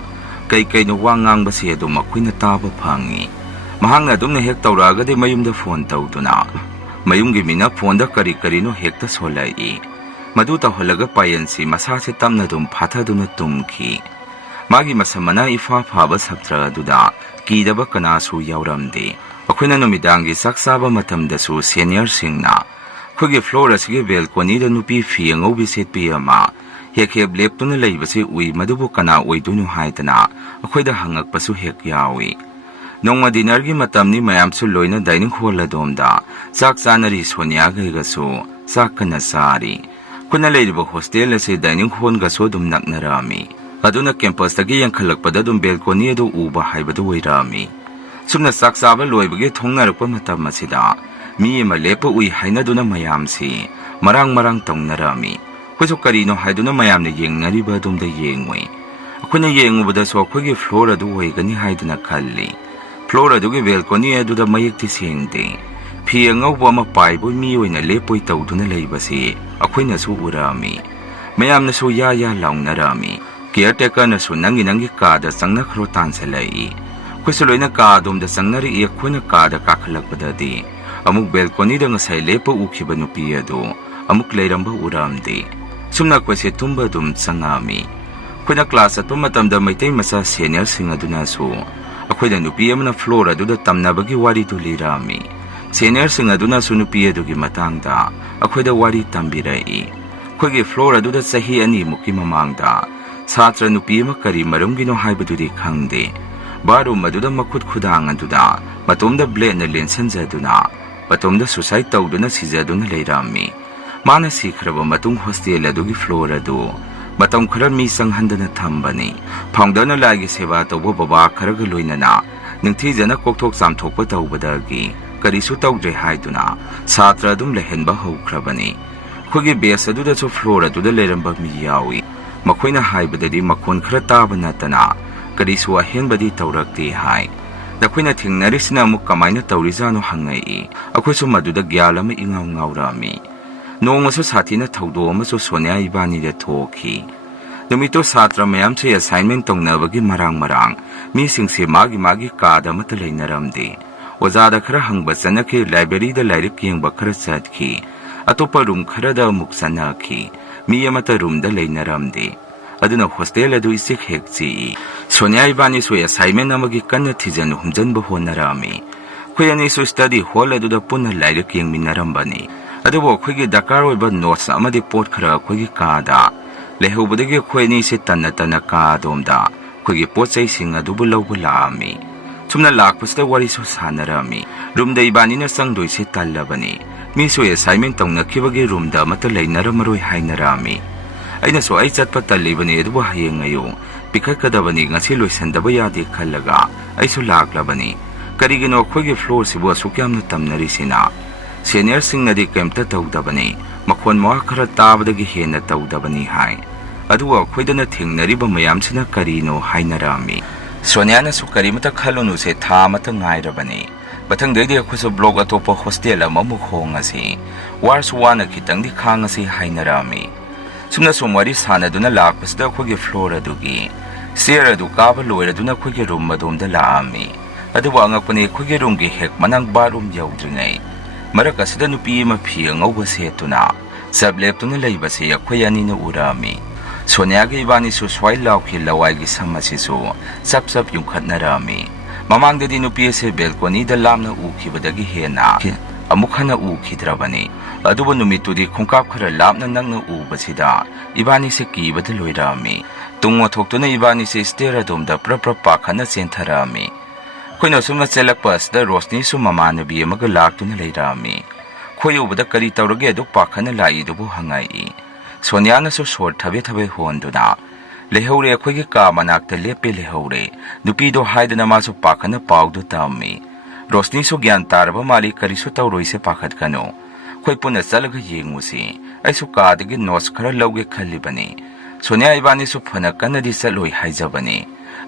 kai no wangang base adu makhuina taba phangi mahangna dumna hek tawraga de mayumda phone tawduna mayumgi mina phone da kari no hekta solai madu tawhalaga payansi masase tamna dum phathaduna tumki magi masamana ifa phaba sabtra duda kidaba kanasu yauramde akhuna numidangi saksaba matamdasu senior singna khogi floor asige balcony da nupi fiango biset piama hekhe leptuna leibase ui madubu kana oidunu haitana akhoida hangak pasu hek yawi nongma dinner gi matamni mayam su loina dining hall adomda sak chanari sonia gaigasu sakana sari kuna leiriba hostel ase dining hall ga so dum naknarami aduna campus tagi yankhalakpada dum balcony adu uba haibadu oirami sumna saksaba loibage thongnarakpa matam asida mi ma lepa ui hainaduna mayamsi marang tongnarami khoso karino haiduna mayamne yengnariba dumda yengoi akhuna yengubada so khogi floor adu oigani haiduna khalli floor adu ge balcony adu da mayekti sengde phi angawba ma paibo mi oina lepoi tawduna leibasi akhoina su urami mayamna su ya laungnarami caretaker na su nangi ka da sangna khro tansalai khusoloina ka dum da sangnari e khuna ka da kakhalakpadadi amuk balcony da ngasai lepa ukhiba nupi adu amuk leiramba uramde sumna kwase tumba dum sangami khuna class atpa matamda maitai masa senior sing aduna su akhoida nupi amna floor adu da tamnabagi wari du lirami senior sing aduna su nupi adu gi matangda akhoida wari tambirai khogi floor adu da sahi ani muki mamangda satra nupi ma kari marumgino haibadudi khangde baru maduda makhut khudang aduda matomda blade na lensanjaduna matomda suicide tawduna sijaduna leirami mana sikhraba matung hostel adugi floor adu matam khara mi sanghandana thambani phangdana lagi seba tawbo baba kharaga loinana ningthi jana kokthok chamthokpa tawbadagi karisu tawdre haiduna satra dum lehenba haukrabani khogi base aduda so floor aduda leramba mi yawi makhoina haibadadi makhon khara taba natana karisu ahenbadi tawrakti hai dakhoina thingnarisina amuk kamaina tawrizano hangai akhoisu maduda gyalama ingaw ngawrami nongasu sathina thawdo amasu sonia ibani de thoki numito satra mayam se assignment tongnabagi marang mi singse magi kada mata leinaramde ozada khara hangba sanaki library da lairik yengba khara chatki atopa room khara da muksana ki mi amata room da leinaramde aduna hostel adu isik hekchi sonia ibani so assignment amagi kanna thijan humjanba honarami khoyani so study hall adu da punna lairik yengminarambani adubo khogi dakar oiba notes amadi pot khara khogi kada lehubadagi khoini se tanna ka domda khogi pochai sing adubu lawbulami chumna lakpasta wari so sanarami room da ibani na sangdoi se tallabani mi so assignment tongna khibagi room da mata leinaramroi hainarami aina so ai chatpa tallibani adubu hayengayo pikakadabani ngasi loisandaba yade khallaga ai so laklabani karigino khogi floor sibo sukyamna tamnari sina senior singnadi kemta tawdabani makhon ma khara tabadagi hena tawdabani hai aduwa khoidana thingnariba mayamsina karino hainarami Sonia na sukari mata khalunu se tha mata ngairabani bathang dei khuso blog atopa hostel amamuk honga si wars wana kitang di khanga si hainarami ꯁꯨꯝꯅ ꯁꯨꯝ ꯋꯥꯔꯤ ꯁꯥꯟꯅꯗꯨꯅ ꯂꯥꯛꯄꯁꯤꯗ ꯑꯩꯈꯣꯏꯒꯤ floor ꯑꯗꯨꯒꯤ stair ꯑꯗꯨ ꯀꯥꯕ ꯂꯣꯏꯔꯗꯨꯅ ꯑꯩꯈꯣꯏꯒꯤ room ꯑꯗꯣꯝꯗ ꯂꯥꯛꯑꯝꯃꯤ ꯑꯗꯨꯕꯨ ꯑꯉꯛꯄꯅꯤ ꯑꯩꯈꯣꯏꯒꯤ ꯔꯨꯝꯒꯤ ꯍꯦꯛ ꯃꯅꯥꯛ ꯕꯥꯠꯔꯨꯝ ꯌꯧꯗ꯭ꯔꯤꯉꯩ ꯃꯔꯛ ꯑꯁꯤꯗ ꯅꯨꯄꯤ ꯑꯃ ꯐꯤ ꯑꯉꯧꯕ ꯁꯦꯠꯇꯨꯅ ꯆꯞ ꯂꯦꯞꯇꯨꯅ ꯂꯩꯕꯁꯤ ꯑꯩꯈꯣꯏ ꯑꯅꯤꯅ ꯎꯔꯛꯑꯝꯃꯤ ꯁꯣꯅꯤꯌꯥꯒ ꯏꯕꯥꯅꯤꯁꯨ ꯁ꯭ꯋꯥꯏ ꯂꯥꯎꯈꯤ ꯂꯋꯥꯏꯒꯤ ꯁꯝ ꯑꯁꯤꯁꯨ ꯆꯞ ꯆꯞ ꯌꯨꯡꯈꯠꯅꯔꯛꯑꯝꯃꯤ ꯃꯃꯥꯡꯗꯗꯤ ꯅꯨꯄꯤ ꯑꯁꯤ ꯕꯦꯜꯀꯣꯅꯤꯗ ꯂꯥꯞꯅ ꯎꯈꯤꯕꯗꯒꯤ ꯍꯦꯟꯅ ꯑꯃꯨꯛ ꯍꯟꯅ ꯎꯈꯤꯗ꯭ꯔꯕꯅꯤ ꯑꯗꯨꯕꯨ ꯅꯨꯃꯤꯠꯇꯨꯗꯤ ꯈꯣꯡꯀꯥꯞ ꯈꯔ ꯂꯥꯞꯅ ꯅꯛꯅ ꯎꯕꯁꯤꯗ ꯏꯕꯥꯅꯤꯁꯦ ꯀꯤꯕꯗ ꯂꯣꯏꯔꯛꯑꯝꯃꯤ ꯇꯨꯡ ꯑꯣꯟꯊꯣꯛꯇꯨꯅ ꯏꯕꯥꯅꯤꯁꯦ ꯁ꯭ꯇꯦꯌꯔ ꯑꯗꯣꯝꯗ ꯄ꯭ꯔꯞ ꯄ꯭ꯔꯞ ꯄꯥꯈꯠꯅ ꯆꯦꯟꯊꯔꯛꯑꯝꯃꯤ ꯑꯩꯈꯣꯏꯅ ꯑꯁꯨꯝꯅ ꯆꯦꯜꯂꯛꯄ ꯑꯁꯤꯗ ꯔꯣꯁꯅꯤꯁꯨ ꯃꯃꯥꯟꯅꯕꯤ ꯑꯃꯒ ꯂꯥꯛꯇꯨꯅ ꯂꯩꯔꯛꯑꯝꯃꯤ ꯑꯩꯈꯣꯏ ꯎꯕꯗ ꯀꯔꯤ ꯇꯧꯔꯒꯦ ꯑꯗꯨꯛ ꯄꯥꯈꯠꯅ ꯂꯥꯛꯏꯗꯨꯕꯨ ꯍꯪꯉꯛꯏ ꯁꯣꯅꯤꯌꯥꯅꯁꯨ ꯁꯣꯔ ꯊꯕꯦ ꯊꯕꯦ ꯍꯣꯟꯗꯨꯅ ꯂꯩꯍꯧꯔꯦ ꯑꯩꯈꯣꯏꯒꯤ ꯀꯥ ꯃꯅꯥꯛꯇ ꯂꯦꯞꯄꯦ ꯂꯩꯍꯧꯔꯦ ꯅꯨꯄꯤꯗꯣ ꯍꯥꯏꯗꯅ ꯃꯥꯁꯨ ꯄꯥꯈꯠꯅ ꯄꯥꯎꯗꯨ ꯇꯝꯃꯤ ꯔꯣꯁꯅꯤꯁꯨ ꯒ꯭ꯌꯥꯟ ꯇꯥꯔꯕ ꯃꯥꯜꯂꯤ ꯀꯔꯤꯁꯨ ꯇꯧꯔꯣꯏꯁꯦ ꯄꯥꯈꯠꯀꯅꯨ ꯑꯩꯈꯣꯏ ꯄꯨꯟꯅ ꯆꯠꯂꯒ ꯌꯦꯡꯉꯨꯁꯤ ꯑꯩꯁꯨ ꯀꯥꯗꯒꯤ ꯅꯣꯠꯁ ꯈꯔ ꯂꯧꯒꯦ ꯈꯜꯂꯤꯕꯅꯤ ꯁꯣꯅꯤꯌꯥ ꯏꯕꯥꯅꯤꯁꯨ ꯐꯅ ꯀꯟꯅꯗꯤ ꯆꯠꯂꯣꯏ ꯍꯥꯏꯖꯕꯅꯤ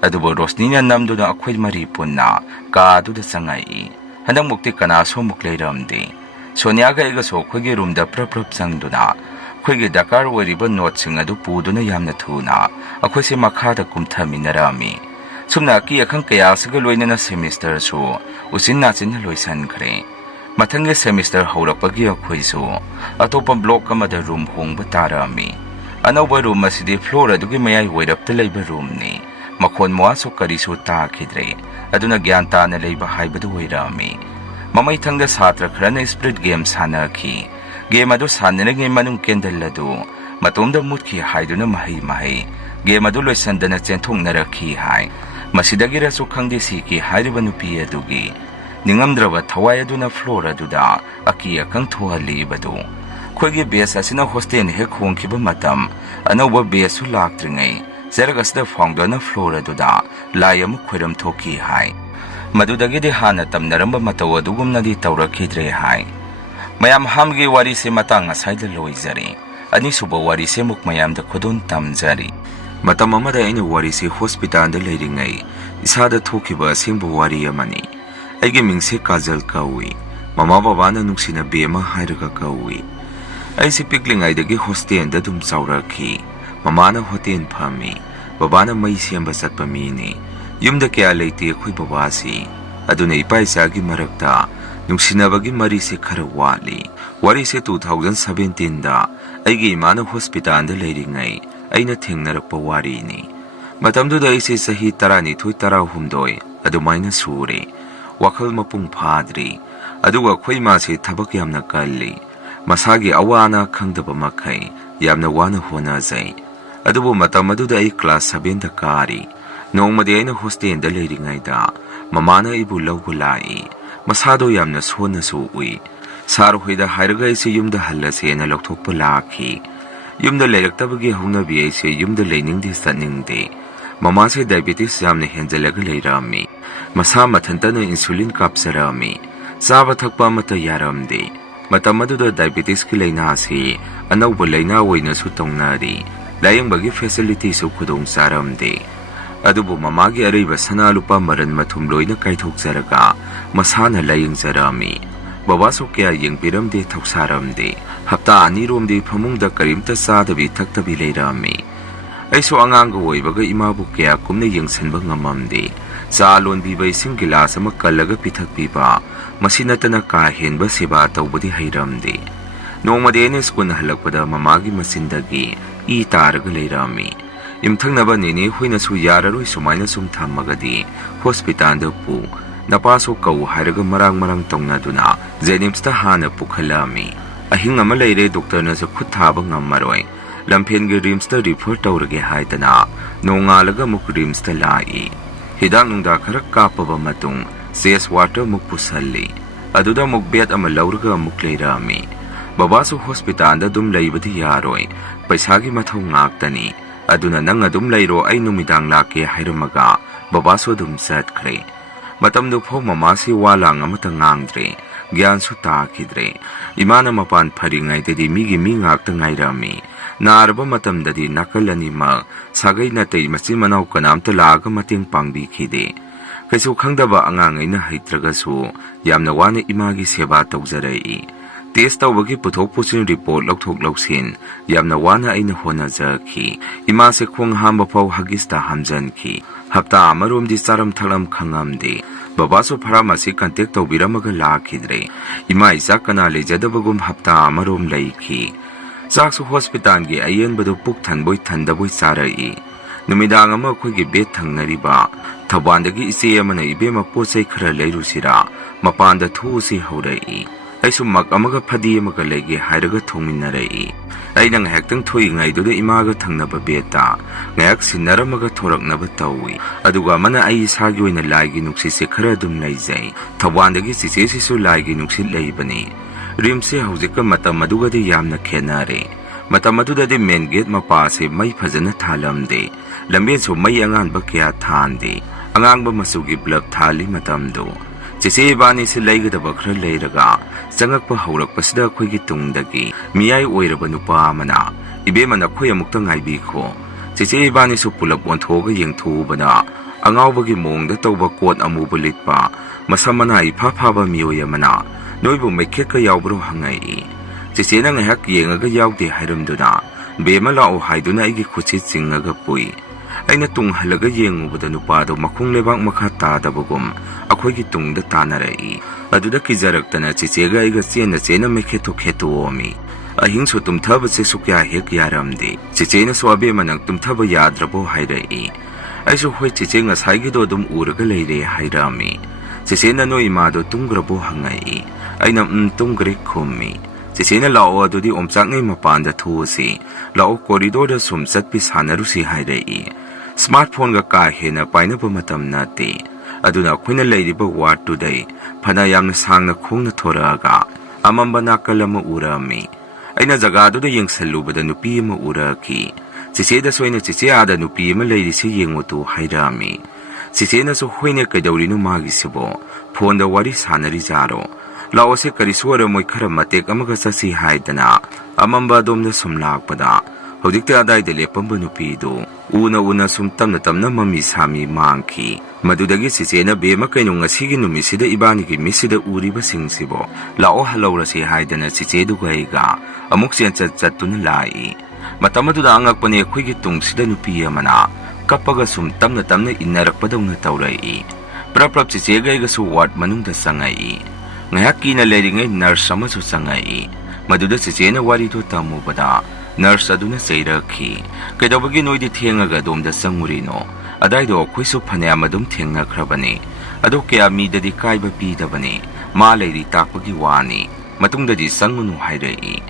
ꯑꯗꯨꯕꯨ ꯔꯣꯁꯅꯤꯅ ꯅꯝꯗꯨꯅ ꯑꯩꯈꯣꯏ ꯃꯔꯤ ꯄꯨꯟꯅ ꯀꯥꯗꯨꯗ ꯆꯪꯉꯛꯏ ꯍꯟꯗꯛꯃꯨꯛꯇꯤ ꯀꯅꯥꯁꯨ ꯑꯃꯨꯛ ꯂꯩꯔꯝꯗꯦ ꯁꯣꯅꯤꯌꯥꯒ ꯑꯩꯒꯁꯨ ꯑꯩꯈꯣꯏꯒꯤ ꯔꯨꯝꯗ ꯄ꯭ꯔꯞ ꯄ꯭ꯔꯞ ꯆꯪꯗꯨꯅ ꯑꯩꯈꯣꯏꯒꯤ ꯗꯔꯀꯥꯔ ꯑꯣꯏꯔꯤꯕ ꯅꯣꯠꯁꯤꯡ ꯑꯗꯨ ꯄꯨꯗꯨꯅ ꯌꯥꯝꯅ ꯊꯨꯅ ꯑꯩꯈꯣꯏꯁꯦ ꯃꯈꯥꯗ ꯀꯨꯝꯊꯃꯤꯟꯅꯔꯛꯑꯝꯃꯤ ꯁꯨꯝꯅ ꯑꯀꯤ ꯑꯈꯪ ꯀꯌꯥ ꯑꯁꯤꯒ ꯂꯣꯏꯅꯅ ꯁꯦꯃꯤꯁꯇꯔꯁꯨ ꯎꯆꯤꯟ ꯅꯥꯆꯤꯟꯅ ꯂꯣꯏꯁꯤꯟꯈ꯭ꯔꯦ ꯃꯊꯪꯒꯤ ꯁꯦꯃꯤꯁꯇꯔ ꯍꯧꯔꯛꯄꯒꯤ ꯑꯩꯈꯣꯏꯁꯨ ꯑꯇꯣꯞꯄ ꯕ꯭ꯂꯣꯛ ꯑꯃꯗ ꯔꯨꯝ ꯍꯣꯡꯕ ꯇꯥꯔꯛꯑꯝꯃꯤ ꯑꯅꯧꯕ ꯔꯨꯝ ꯑꯁꯤꯗꯤ ꯐ꯭ꯂꯣꯔ ꯑꯗꯨꯒꯤ ꯃꯌꯥꯏ ꯋꯥꯏꯔꯞꯇ ꯂꯩꯕ ꯔꯨꯝꯅꯤ ꯃꯈꯣꯟ ꯃꯋꯥꯁꯨ ꯀꯔꯤꯁꯨ ꯇꯥꯈꯤꯗ꯭ꯔꯦ ꯑꯗꯨꯅ ꯒ꯭ꯌꯥꯟ ꯇꯥꯅ ꯂꯩꯕ ꯍꯥꯏꯕꯗꯨ ꯑꯣꯏꯔꯛꯑꯝꯃꯤ ꯃꯃꯩꯊꯪꯗ ꯁꯥꯇ꯭ꯔ ꯈꯔꯅ ꯁ꯭ꯄꯤꯔꯤꯠ ꯒꯦꯝ ꯁꯥꯟꯅꯈꯤ ꯒꯦꯝ ꯑꯗꯨ ꯁꯥꯟꯅꯔꯤꯉꯩ ꯃꯅꯨꯡ ꯀꯦꯟꯗꯜ ꯑꯗꯨ ꯃꯇꯣꯝꯗ ꯃꯨꯠꯈꯤ ꯍꯥꯏꯗꯨꯅ ꯃꯍꯩ ꯒꯦꯝ ꯑꯗꯨ ꯂꯣꯏꯁꯤꯟꯗꯅ ꯆꯦꯟꯊꯣꯛꯅꯔꯛꯈꯤ ꯍꯥꯏ ꯃꯁꯤꯗꯒꯤꯔꯁꯨ ꯈꯪꯗꯦ ꯁꯤꯈꯤ ꯍꯥꯏꯔꯤꯕ ꯅꯨꯄꯤ ꯑꯗꯨꯒꯤ ꯅꯤꯡꯉꯝꯗ꯭ꯔꯕ ꯊꯋꯥꯏ ꯑꯗꯨꯅ ꯐ꯭ꯂꯣꯔ ꯑꯗꯨꯗ ꯑꯀꯤ ꯑꯈꯪ ꯊꯣꯛꯍꯜꯂꯤꯕꯗꯨ ꯑꯩꯈꯣꯏꯒꯤ ꯕꯦꯁ ꯑꯁꯤꯅ ꯍꯣꯁꯇꯦꯜ ꯍꯦꯛ ꯍꯣꯡꯈꯤꯕ ꯃꯇꯝ ꯑꯅꯧꯕ ꯕꯦꯁꯁꯨ ꯂꯥꯛꯇ꯭ꯔꯤꯉꯩ ꯖꯔꯛ ꯑꯁꯤꯗ ꯐꯥꯎꯟꯗꯔꯅ ꯐ꯭ꯂꯣꯔ ꯑꯗꯨꯗ ꯂꯥꯏ ꯑꯃ ꯈꯣꯏꯔꯝ ꯊꯣꯛꯈꯤ ꯍꯥꯏ ꯃꯗꯨꯗꯒꯤꯗꯤ ꯍꯥꯟꯅ ꯇꯝꯅꯔꯝꯕ ꯃꯇꯧ ꯑꯗꯨꯒꯨꯝꯅꯗꯤ ꯇꯧꯔꯛꯈꯤꯗ꯭ꯔꯦ ꯍꯥꯏ ꯃꯌꯥꯝ ꯍꯥꯝꯒꯤ ꯋꯥꯔꯤꯁꯦ ꯃꯇꯥꯡ ꯉꯁꯥꯏꯗ ꯂꯣꯏꯖꯔꯦ ꯑꯅꯤꯁꯨꯕ ꯋꯥꯔꯤꯁꯦ ꯑꯃꯨꯛ ꯃꯌꯥꯝꯗ ꯈꯨꯗꯣꯟ ꯇꯝꯖꯔꯤ ꯃꯇꯝ ꯑꯃꯗ ꯑꯩꯅ ꯋꯥꯔꯤꯁꯤ ꯍꯣꯁꯄꯤꯇꯥꯜꯗ ꯂꯩꯔꯤꯉꯩ ꯏꯁꯥꯗ ꯊꯣꯛꯈꯤꯕ ꯑꯁꯦꯡꯕ ꯋꯥꯔꯤ ꯑꯃꯅꯤ ꯑꯩꯒꯤ ꯃꯤꯡꯁꯦ ꯀꯥꯖꯜ ꯀꯧꯏ ꯃꯃꯥ ꯕꯕꯥꯅ ꯅꯨꯡꯁꯤꯅ ꯕꯦꯃ ꯍꯥꯏꯔꯒ ꯀꯧꯏ ꯑꯩꯁꯤ ꯄꯤꯛꯂꯤꯉꯩꯗꯒꯤ ꯍꯣꯁꯇꯦꯜꯗ ꯑꯗꯨꯝ ꯆꯥꯎꯔꯛꯈꯤ ꯃꯃꯥꯅ ꯍꯣꯇꯦꯜ ꯐꯝꯃꯤ ꯕꯕꯥꯅ ꯃꯩ ꯁꯦꯝꯕ ꯆꯠꯄ ꯃꯤꯅꯤ ꯌꯨꯝꯗ ꯀꯌꯥ ꯂꯩꯇꯦ ꯑꯩꯈꯣꯏ ꯕꯕꯥꯁꯤ ꯑꯗꯨꯅ ꯏꯄꯥ ꯏꯆꯥꯒꯤ ꯃꯔꯛꯇ ꯅꯨꯡꯁꯤꯅꯕꯒꯤ ꯃꯔꯤꯁꯦ ꯈꯔ ꯋꯥꯠꯂꯤ ꯋꯥꯔꯤꯁꯦ 2017ꯗ ꯑꯩꯒꯤ ꯏꯃꯥꯅ ꯍꯣꯁꯄꯤꯇꯥꯜꯗ ꯂꯩꯔꯤꯉꯩ ꯑꯩꯅ ꯊꯦꯡꯅꯔꯛꯄ ꯋꯥꯔꯤꯅꯤ ꯃꯇꯝꯗꯨꯗ ꯑꯩꯁꯦ ꯆꯍꯤ 12-13 ꯑꯗꯨꯃꯥꯏꯅ ꯁꯨꯔꯦ ꯋꯥꯈꯜ ꯃꯄꯨꯡ ꯐꯥꯗ꯭ꯔꯤ ꯑꯗꯨꯒ ꯑꯩꯈꯣꯏ ꯏꯃꯥꯁꯦ ꯊꯕꯛ ꯌꯥꯝꯅ ꯀꯜꯂꯤ ꯃꯁꯥꯒꯤ ꯑꯋꯥ ꯑꯅꯥ ꯈꯪꯗꯕ ꯃꯈꯩ ꯌꯥꯝꯅ ꯋꯥꯅ ꯍꯣꯠꯅꯖꯩ ꯑꯗꯨꯕꯨ ꯃꯇꯝ ꯑꯗꯨꯗ ꯑꯩ ꯀ꯭ꯂꯥꯁ 7ꯗ ꯀꯥꯔꯤ ꯅꯣꯡꯃꯗꯤ ꯑꯩꯅ ꯍꯣꯁꯇꯦꯜꯗ ꯂꯩꯔꯤꯉꯩꯗ ꯃꯃꯥꯅ ꯑꯩꯕꯨ ꯂꯧꯕ ꯂꯥꯛꯏ ꯃꯁꯥꯗꯣ ꯌꯥꯝꯅ ꯁꯣꯟꯅꯁꯨ ꯎꯏ ꯁꯥꯔ ꯍꯣꯏꯗ ꯍꯥꯏꯔꯒ ꯑꯩꯁꯦ ꯌꯨꯝꯗ ꯍꯜꯂꯁꯦꯅ ꯂꯧꯊꯣꯛꯄ ꯂꯥꯛꯈꯤ ꯌꯨꯝꯗ ꯂꯩꯔꯛꯇꯕꯒꯤ ꯍꯧꯅꯕꯤ ꯑꯩꯁꯦ ꯌꯨꯝꯗ ꯂꯩꯅꯤꯡꯗꯦ ꯆꯠꯅꯤꯡꯗꯦ ꯃꯃꯥꯁꯦ ꯗꯥꯏꯕꯦꯇꯤꯁ ꯌꯥꯝꯅ ꯍꯦꯟꯖꯜꯂꯒ ꯂꯩꯔꯝꯃꯤ ꯃꯁꯥ ꯃꯊꯟꯇꯅ ꯏꯟꯁꯨꯂꯤꯟ ꯀꯥꯞꯆꯔꯝꯃꯤ ꯆꯥꯕ ꯊꯛꯄ ꯑꯃꯠꯇ ꯌꯥꯔꯝꯗꯦ ꯃꯇꯝ ꯑꯗꯨꯗ ꯗꯥꯏꯕꯦꯇꯤꯁꯀꯤ ꯂꯩꯅꯥ ꯑꯁꯤ ꯑꯅꯧꯕ ꯂꯩꯅꯥ ꯑꯣꯏꯅꯁꯨ ꯇꯧꯅꯔꯤ ꯂꯥꯌꯦꯡꯕꯒꯤ ꯐꯦꯁꯤꯂꯤꯇꯤꯁꯨ ꯈꯨꯗꯣꯡ ꯆꯥꯔꯝꯗꯦ ꯑꯗꯨꯕꯨ ꯃꯃꯥꯒꯤ ꯑꯔꯩꯕ ꯁꯅꯥ ꯂꯨꯄꯥ ꯃꯔꯟ ꯃꯊꯨꯝ ꯂꯣꯏꯅ ꯀꯥꯏꯊꯣꯛꯆꯔꯒ ꯃꯁꯥꯅ ꯂꯥꯌꯦꯡꯖꯔꯝꯃꯤ ꯕꯕꯥꯁꯨ ꯀꯌꯥ ꯌꯦꯡꯕꯤꯔꯝꯗꯦ ꯊꯧꯁꯥꯔꯝꯗꯦ ꯍꯞꯇꯥ 2ꯔꯣꯝꯗꯤ ꯐꯃꯨꯡꯗ ꯀꯔꯤꯝꯇ ꯆꯥꯗꯕꯤ ꯊꯛꯇꯕꯤ ꯂꯩꯔꯝꯃꯤ ꯑꯩꯁꯨ ꯑꯉꯥꯡꯒ ꯑꯣꯏꯕꯒ ꯏꯃꯥꯕꯨ ꯀꯌా ꯀꯨꯝꯅ ꯌꯦꯡꯁꯤꯟꯕ ꯉꯝꯃꯝꯗꯦ ꯆꯥ ꯂꯣꯟꯕꯤꯕ ꯏꯁꯤꯡ ꯒꯤꯂꯥꯁ ꯑꯃ ꯀꯜꯂꯒ ꯄꯤꯊꯛꯄꯤꯕ ꯃꯁꯤ ꯅꯠꯇꯅ ꯀꯥ ꯍꯦꯟꯕ ꯁꯦꯕꯥ ꯇꯧꯕꯗꯤ ꯍꯩꯔꯝꯗꯦ ꯅꯣꯡꯃꯗꯤ ꯑꯩꯅ ꯁ꯭ꯀꯨꯜ ꯍꯜꯂꯛꯄꯗ ꯃꯃꯥꯒꯤ ꯃꯆꯤꯟꯗꯒꯤ ꯏ ꯇꯥꯔꯒ ꯂꯩꯔꯝꯃꯤ ꯌꯨꯝꯊꯪꯅꯕ ꯅꯦꯅꯦ ꯍꯣꯏꯅꯁꯨ ꯌꯥꯔꯔꯣꯏ ꯁꯨꯃꯥꯏꯅ ꯁꯨꯝ ꯊꯝꯃꯒꯗꯤ ꯍꯣꯁꯄꯤꯇꯥꯜꯗ ꯄꯨ ꯅꯄꯥꯁꯨ ꯀꯧ ꯍꯥꯏꯔꯒ ꯃꯔꯥꯡ ꯇꯧꯅꯗꯨꯅ ꯖꯦꯅꯤꯝꯁꯇ ꯍꯥꯟꯅ ꯄꯨꯈꯠꯂꯛꯑꯝꯃꯤ ꯑꯍꯤꯡ ꯑꯃ ꯂꯩꯔꯦ ꯗꯣꯛꯇꯔꯅꯁꯨ ꯈꯨꯠ ꯊꯥꯕ ꯉꯝꯃꯔꯣꯏ ꯂꯝꯐꯦꯟꯒꯤ ꯔꯤꯝꯁꯇ ꯔꯤꯐꯔ ꯇꯧꯔꯒꯦ ꯍꯥꯏꯗꯅ ꯅꯣꯡꯉꯥꯜꯂꯒ ꯑꯃꯨꯛ ꯔꯤꯝꯁꯇ ꯂꯥꯛꯏ ꯍꯤꯗꯥꯛ ꯅꯨꯡꯗꯥꯛ ꯈꯔ ꯀꯥꯞꯄꯕ ꯃꯇꯨꯡ ꯆꯦꯁ ꯋꯥꯔꯗꯇ ꯑꯃꯨꯛ ꯄꯨꯁꯜꯂꯤ ꯑꯗꯨꯗ ꯑꯃꯨꯛ ꯕꯦꯗ ꯑꯃ ꯂꯧꯔꯒ ꯑꯃꯨꯛ ꯂꯩꯔꯛꯑꯝꯃꯤ ꯕꯕꯥꯁꯨ ꯍꯣꯁꯄꯤꯇꯥꯜꯗ ꯑꯗꯨꯝ ꯂꯩꯕꯗꯤ ꯌꯥꯔꯣꯏ ꯄꯩꯁꯥꯒꯤ ꯃꯊꯧ ꯉꯥꯛꯇꯅꯤ ꯑꯗꯨꯅ ꯅꯪ ꯑꯗꯨꯝ ꯂꯩꯔꯣ ꯑꯩ ꯅꯨꯃꯤꯗꯥꯡ ꯂꯥꯛꯀꯦ ꯍꯥꯏꯔꯝꯃꯒ ꯕꯕꯥꯁꯨ ꯑꯗꯨꯝ ꯆꯠꯈ꯭ꯔꯦ ꯃꯇꯝꯗꯨ ꯐꯥꯎ ꯃꯃꯥꯁꯤ ꯋꯥ ꯂꯥꯡ ꯑꯃꯠꯇ ꯉꯥꯡꯗ꯭ꯔꯦ ꯒ꯭ꯌꯥꯟꯁꯨ ꯇꯥꯈꯤꯗ꯭ꯔꯦ ꯏꯃꯥꯅ ꯃꯄꯥꯟ ꯐꯔꯤꯉꯩꯗꯗꯤ ꯃꯤꯒꯤ ꯃꯤ ꯉꯥꯛꯇ ꯉꯥꯏꯔꯝꯃꯤ ꯅꯥꯔꯕ ꯃꯇꯝꯗꯗꯤ ꯅꯥꯀꯜ ꯑꯅꯤꯃꯛ ꯁꯥꯒꯩ ꯅꯥꯇꯩ ꯃꯆꯤꯟ ꯃꯅꯥꯎ ꯀꯅꯥꯝꯇ ꯂꯥꯛꯑꯒ ꯃꯇꯦꯡ ꯄꯥꯡꯕꯤꯈꯤꯗꯦ ꯀꯩꯁꯨ ꯈꯪꯗꯕ ꯑꯉꯥꯡ ꯑꯩꯅ ꯍꯩꯇ꯭ꯔꯒꯁꯨ ꯌꯥꯝꯅ ꯋꯥꯅ ꯏꯃꯥꯒꯤ ꯁꯦꯕꯥ ꯇꯧꯖꯔꯛꯏ ꯇꯦꯁ ꯇꯧꯕꯒꯤ ꯄꯨꯊꯣꯛ ꯄꯨꯁꯤꯟ ꯔꯤꯄꯣꯔꯠ ꯂꯧꯊꯣꯛ ꯂꯧꯁꯤꯟ ꯌꯥꯝꯅ ꯋꯥꯅ ꯑꯩꯅ ꯍꯣꯠꯅꯖꯈꯤ꯫ ꯏꯃꯥꯁꯦ ꯈꯣꯡ ꯍꯥꯝꯕ ꯐꯥꯎ ꯍꯒꯤꯁꯇ ꯍꯥꯝꯖꯟꯈꯤ꯫ ꯍꯞꯇꯥ ꯑꯃꯔꯣꯝꯗꯤ ꯆꯥꯔꯝ ꯊꯛꯂꯝ ꯈꯪꯉꯝꯗꯦ꯫ ꯕꯕꯥꯁꯨ ꯐꯥꯔꯃꯥꯁꯤ ꯀꯟꯇꯦꯛ ꯇꯧꯕꯤꯔꯝꯃꯒ ꯂꯥꯛꯈꯤꯗ꯭ꯔꯦ꯫ ꯏꯃꯥ ꯏꯆꯥ ꯀꯅꯥ ꯂꯩꯖꯗꯕꯒꯨꯝ ꯍꯞꯇꯥ ꯑꯃꯔꯣꯝ ꯂꯩꯈꯤ꯫ ꯆꯥꯛꯁꯨ ꯍꯣꯁꯄꯤꯇꯥꯜꯒꯤ ꯑꯌꯦꯟꯕꯗꯨ ꯄꯨꯛ ꯊꯟꯕꯣꯏ ꯊꯟꯗꯕꯣꯏ ꯆꯥꯔꯛꯏ꯫ ꯅꯨꯃꯤꯗꯥꯡ ꯑꯃ ꯑꯩꯈꯣꯏꯒꯤ ꯕꯦꯠ ꯊꯪꯅꯔꯤꯕ ꯊꯧꯕꯥꯜꯗꯒꯤ ꯏꯆꯦ ꯑꯃꯅ ꯏꯕꯦꯝꯃ ꯄꯣꯠ ꯆꯩ ꯈꯔ ꯂꯩꯔꯨꯁꯤꯔꯥ ꯃꯄꯥꯟꯗ ꯊꯣꯛꯎꯁꯤ ꯍꯧꯔꯛꯏ꯫ ꯑꯩꯁꯨ ꯃꯛ ꯑꯃꯒ ꯐꯗꯤ ꯑꯃꯒ ꯂꯩꯒꯦ ꯍꯥꯏꯔꯒ ꯊꯣꯡꯃꯤꯟꯅꯔꯛꯏ꯫ ꯑꯩꯅ ꯉꯥꯏꯍꯥꯛꯇꯪ ꯊꯣꯛꯏꯉꯩꯗꯨꯗ ꯏꯃꯥꯒ ꯊꯪꯅꯕ ꯕꯦꯠꯇ ꯉꯥꯏꯍꯥꯛ ꯁꯤꯟꯅꯔꯝꯃꯒ ꯊꯣꯔꯛꯅꯕ ꯇꯧꯏ꯫ ꯑꯗꯨꯒ ꯑꯃꯅ ꯑꯩ ꯏꯁꯥꯒꯤ ꯑꯣꯏꯅ ꯂꯥꯏꯒꯤ ꯅꯨꯡꯁꯤꯠꯁꯦ ꯈꯔ ꯑꯗꯨꯝ ꯂꯩꯖꯩ꯫ ꯊꯧꯕꯥꯜꯗꯒꯤ ꯆꯤꯆꯦꯁꯤꯁꯨ ꯂꯥꯏꯒꯤ ꯅꯨꯡꯁꯤꯠ ꯂꯩꯕꯅꯤ꯫ ꯔꯤꯝꯁꯁꯦ ꯍꯧꯖꯤꯛꯀ ꯃꯇꯝ ꯑꯗꯨꯒꯗꯤ ꯌꯥꯝꯅ ꯈꯦꯠꯅꯔꯦ꯫ ꯃꯇꯝ ꯑꯗꯨꯗꯗꯤ ꯃꯦꯟ ꯒꯦꯠ ꯃꯄꯥꯁꯦ ꯃꯩ ꯐꯖꯅ ꯊꯥꯜꯂꯝꯗꯦ꯫ ꯂꯝꯕꯦꯟꯁꯨ ꯃꯩ ꯑꯉꯥꯟꯕ ꯀꯌꯥ ꯊꯥꯟꯗꯦ꯫ ꯑꯉꯥꯡꯕ ꯃꯆꯨꯒꯤ ꯕ꯭ꯂꯕ ꯊꯥꯜꯂꯤ ꯃꯇꯝꯗꯨ꯫ ꯆꯤꯆꯦ ꯏꯕꯥꯅꯤꯁꯦ ꯂꯩꯒꯗꯕ ꯈꯔ ꯂꯩꯔꯒ ꯆꯪꯉꯛꯄ ꯍꯧꯔꯛꯄꯁꯤꯗ ꯑꯩꯈꯣꯏꯒꯤ ꯇꯨꯡꯗꯒꯤ ꯃꯤꯌꯥꯏ ꯑꯣꯏꯔꯕ ꯅꯨꯄꯥ ꯑꯃꯅ "ꯏꯕꯦꯝꯃ ꯅꯈꯣꯏ ꯑꯃꯨꯛꯇ ꯉꯥꯏꯕꯤꯈꯣ." ꯆꯤꯆꯦ ꯏꯕꯥꯅꯤꯁꯨ ꯄꯨꯂꯞ ꯑꯣꯟꯊꯣꯛꯑꯒ ꯌꯦꯡꯊꯣꯛꯎꯕꯗ ꯑꯉꯥꯎꯕꯒꯤ ꯃꯑꯣꯡꯗ ꯇꯧꯕ ꯀꯣꯠ ꯑꯃꯨꯕ ꯂꯤꯠꯄ ꯃꯁꯝ ꯃꯅꯥ ꯏꯐꯥ ꯐꯥꯕ ꯃꯤꯑꯣꯏ ꯑꯃꯅ "ꯅꯣꯏꯕꯨ ꯃꯩꯈꯦꯠꯀ ꯌꯥꯎꯕ꯭ꯔꯣ?" ꯍꯪꯉꯛꯏ꯫ ꯆꯤꯆꯦꯅ ꯉꯥꯏꯍꯥꯛ ꯌꯦꯡꯉꯒ ꯌꯥꯎꯗꯦ ꯍꯥꯏꯔꯝꯗꯨꯅ "ꯕꯦꯝꯃ ꯂꯥꯛꯑꯣ" ꯍꯥꯏꯗꯨꯅ ꯑꯩꯒꯤ ꯈꯨꯠꯁꯤ ꯆꯤꯡꯉꯒ ꯄꯨꯏ꯫ ꯑꯩꯅ ꯇꯨꯡ ꯍꯜꯂꯒ ꯌꯦꯡꯉꯨꯕꯗ ꯅꯨꯄꯥꯗꯣ ꯃꯈꯣꯡ ꯂꯩꯕꯥꯛ ꯃꯈꯥ ꯇꯥꯗꯕꯒꯨꯝ ꯑꯩꯈꯣꯏꯒꯤ ꯇꯨꯡꯗ ꯇꯥꯟꯅꯔꯛꯏ꯫ ꯑꯗꯨꯗ ꯀꯤꯖꯔꯛꯇꯅ ꯆꯤꯆꯦꯒ ꯑꯩꯒ ꯆꯦꯟꯅ ꯃꯩꯈꯦꯠꯇꯣ ꯈꯦꯠꯇꯣꯛꯑꯝꯃꯤ꯫ ꯑꯍꯤꯡꯁꯨ ꯇꯨꯝꯊꯕꯁꯦ ꯁꯨꯛꯌꯥ ꯍꯦꯛ ꯌꯥꯔꯝꯗꯦ꯫ ꯆꯤꯆꯦꯅꯁꯨ "ꯑꯕꯦꯝꯃ ꯅꯪ ꯇꯨꯝꯊꯕ ꯌꯥꯗ꯭ꯔꯕꯣ?" ꯍꯥꯏꯔꯛꯏ꯫ ꯑꯩꯁꯨ "ꯍꯣꯏ ꯆꯤꯆꯦ ꯉꯁꯥꯏꯒꯤꯗꯣ ꯑꯗꯨꯝ ꯎꯔꯒ ꯂꯩꯔꯦ" ꯍꯥꯏꯔꯛꯑꯝꯃꯤ꯫ ꯆꯤꯆꯦꯅ "ꯅꯣꯏ ꯏꯃꯥꯗꯣ ꯇꯨꯝꯈ꯭ꯔꯕꯣ?" ꯍꯪꯉꯛꯏ꯫ ꯑꯩꯅ ꯇꯨꯝꯈ꯭ꯔꯦ" ꯈꯨꯝꯃꯤ꯫ ꯆꯤꯆꯦꯅ "ꯂꯥꯛꯑꯣ ꯑꯗꯨꯗꯤ ꯑꯣꯝꯆꯥꯛꯅꯩ ꯃꯄꯥꯟꯗ ꯊꯣꯛꯎꯁꯤ꯫ ꯂꯥꯛꯑꯣ ꯀꯣꯔꯤꯗꯣꯔꯗ ꯁꯨꯝ ꯆꯠꯄꯤ ꯁꯥꯟꯅꯔꯨꯁꯤ" ꯍꯥꯏꯔꯛꯏ꯫ ꯁ꯭ꯃꯥꯔꯠ ꯐꯣꯟꯒ ꯀꯥ ꯍꯦꯟꯅ ꯄꯥꯏꯅꯕ ꯃꯇꯝ ꯅꯠꯇꯦ꯫ ꯑꯗꯨꯅ ꯑꯩꯈꯣꯏꯅ ꯂꯩꯔꯤꯕ ꯋꯥꯔꯗꯇꯨꯗꯩ ꯐꯅ ꯌꯥꯝꯅ ꯁꯥꯡꯅ ꯈꯣꯡꯅ ꯊꯣꯔꯛꯑꯒ ꯑꯃꯝꯕ ꯅꯥꯀꯜ ꯑꯃ ꯎꯔꯛꯑꯝꯃꯤ꯫ ꯑꯩꯅ ꯖꯒꯥꯗꯨꯗ ꯌꯦꯡꯁꯜꯂꯨꯕꯗ ꯅꯨꯄꯤ ꯑꯃ ꯎꯔꯛꯈꯤ꯫ ꯆꯤꯆꯦꯗꯁꯨ ꯑꯩꯅ "ꯆꯤꯆꯦ ꯑꯥꯗ ꯅꯨꯄꯤ ꯑꯃ ꯂꯩꯔꯤꯁꯤ ꯌꯦꯡꯉꯨꯇꯨ" ꯍꯥꯏꯔꯛꯑꯝꯃꯤ꯫ ꯆꯤꯆꯦꯅꯁꯨ "ꯍꯣꯏꯅꯦ ꯀꯩꯗꯧꯔꯤꯅꯣ ꯃꯥꯒꯤꯁꯤꯕꯣ? ꯐꯣꯟꯗ ꯋꯥꯔꯤ ꯁꯥꯟꯅꯔꯤꯖꯥꯔꯣ? ꯂꯥꯛꯑꯣꯁꯦ ꯀꯔꯤꯁꯨ ꯑꯣꯏꯔꯝꯃꯣꯏ ꯈꯔ ꯃꯇꯦꯛ ꯑꯃꯒ ꯆꯠꯁꯤ" ꯍꯥꯏꯗꯅ ꯑꯃꯝꯕ ꯑꯗꯣꯝꯗ ꯁꯨꯝ ꯂꯥꯛꯄꯗ ꯍꯧꯖꯤꯛꯇꯤ ꯑꯗꯥꯏꯗ ꯂꯦꯞꯄꯝꯕ ꯅꯨꯄꯤꯗꯨ ꯎꯅ ꯁꯨꯝ ꯇꯞꯅ ꯃꯃꯤ ꯁꯥꯃꯤ ꯃꯥꯡꯈꯤ꯫ ꯃꯗꯨꯗꯒꯤ ꯆꯤꯆꯦꯅ "ꯕꯦꯝꯃ ꯀꯩꯅꯣ ꯉꯁꯤꯒꯤ ꯅꯨꯃꯤꯠꯁꯤꯗ ꯏꯕꯥꯅꯤꯒꯤ ꯃꯤꯠꯁꯤꯗ ꯎꯔꯤꯕꯁꯤꯡꯁꯤꯕꯣ? ꯂꯥꯛꯑꯣ ꯍꯜꯍꯧꯔꯁꯤ" ꯍꯥꯏꯗꯅ ꯆꯤꯆꯦꯗꯨꯒ ꯑꯩꯒ ꯑꯃꯨꯛ ꯆꯠꯇꯨꯅ ꯂꯥꯛꯏ꯫ ꯃꯇꯝ ꯑꯗꯨꯗ ꯑꯉꯛꯄꯅꯤ ꯑꯩꯈꯣꯏꯒꯤ ꯇꯨꯡꯁꯤꯗ ꯅꯨꯄꯤ ꯑꯃꯅ ꯀꯞꯄꯒ ꯁꯨꯝ ꯇꯞꯅ ꯏꯟꯅꯔꯛꯄꯗꯧꯅ ꯇꯧꯔꯛꯏ꯫ ꯄ꯭ꯔꯞ ꯆꯤꯆꯦꯒ ꯑꯩꯒꯁꯨ ꯋꯥꯔꯗ ꯃꯅꯨꯡꯗ ꯆꯪꯉꯛꯏ꯫ ꯉꯥꯏꯍꯥꯛ ꯀꯤꯅ ꯂꯩꯔꯤꯉꯩ ꯅꯔꯁ ꯑꯃꯁꯨ ꯆꯪꯉꯛꯏ꯫ ꯃꯗꯨꯗ ꯆꯤꯆꯦꯅ ꯋꯥꯔꯤꯗꯨ ꯇꯝꯃꯨꯕꯗ ꯅꯔꯁ ꯑꯗꯨꯅ ꯆꯩꯔꯛꯈꯤ꯫ "ꯀꯩꯗꯧꯕꯒꯤ ꯅꯣꯏꯗꯤ ꯊꯦꯡꯉꯒ ꯑꯗꯣꯝꯗ ꯆꯪꯉꯨꯔꯤꯅꯣ? ꯑꯗꯥꯏꯗꯣ ꯑꯩꯈꯣꯏꯁꯨ ꯐꯅꯌꯥꯝ ꯑꯗꯨꯝ ꯊꯦꯡꯅꯈ꯭ꯔꯕꯅꯤ꯫ ꯑꯗꯣ ꯀꯌꯥ ꯃꯤꯗꯗꯤ ꯀꯥꯏꯕ ꯄꯤꯗꯕꯅꯤ꯫ ꯃꯥ ꯂꯩꯔꯤ ꯇꯥꯛꯄꯒꯤ ꯋꯥꯅꯤ꯫ ꯃꯇꯨꯡꯗꯗꯤ ꯆꯪꯉꯨꯅꯨ" ꯍꯥꯏꯔꯛꯏ꯫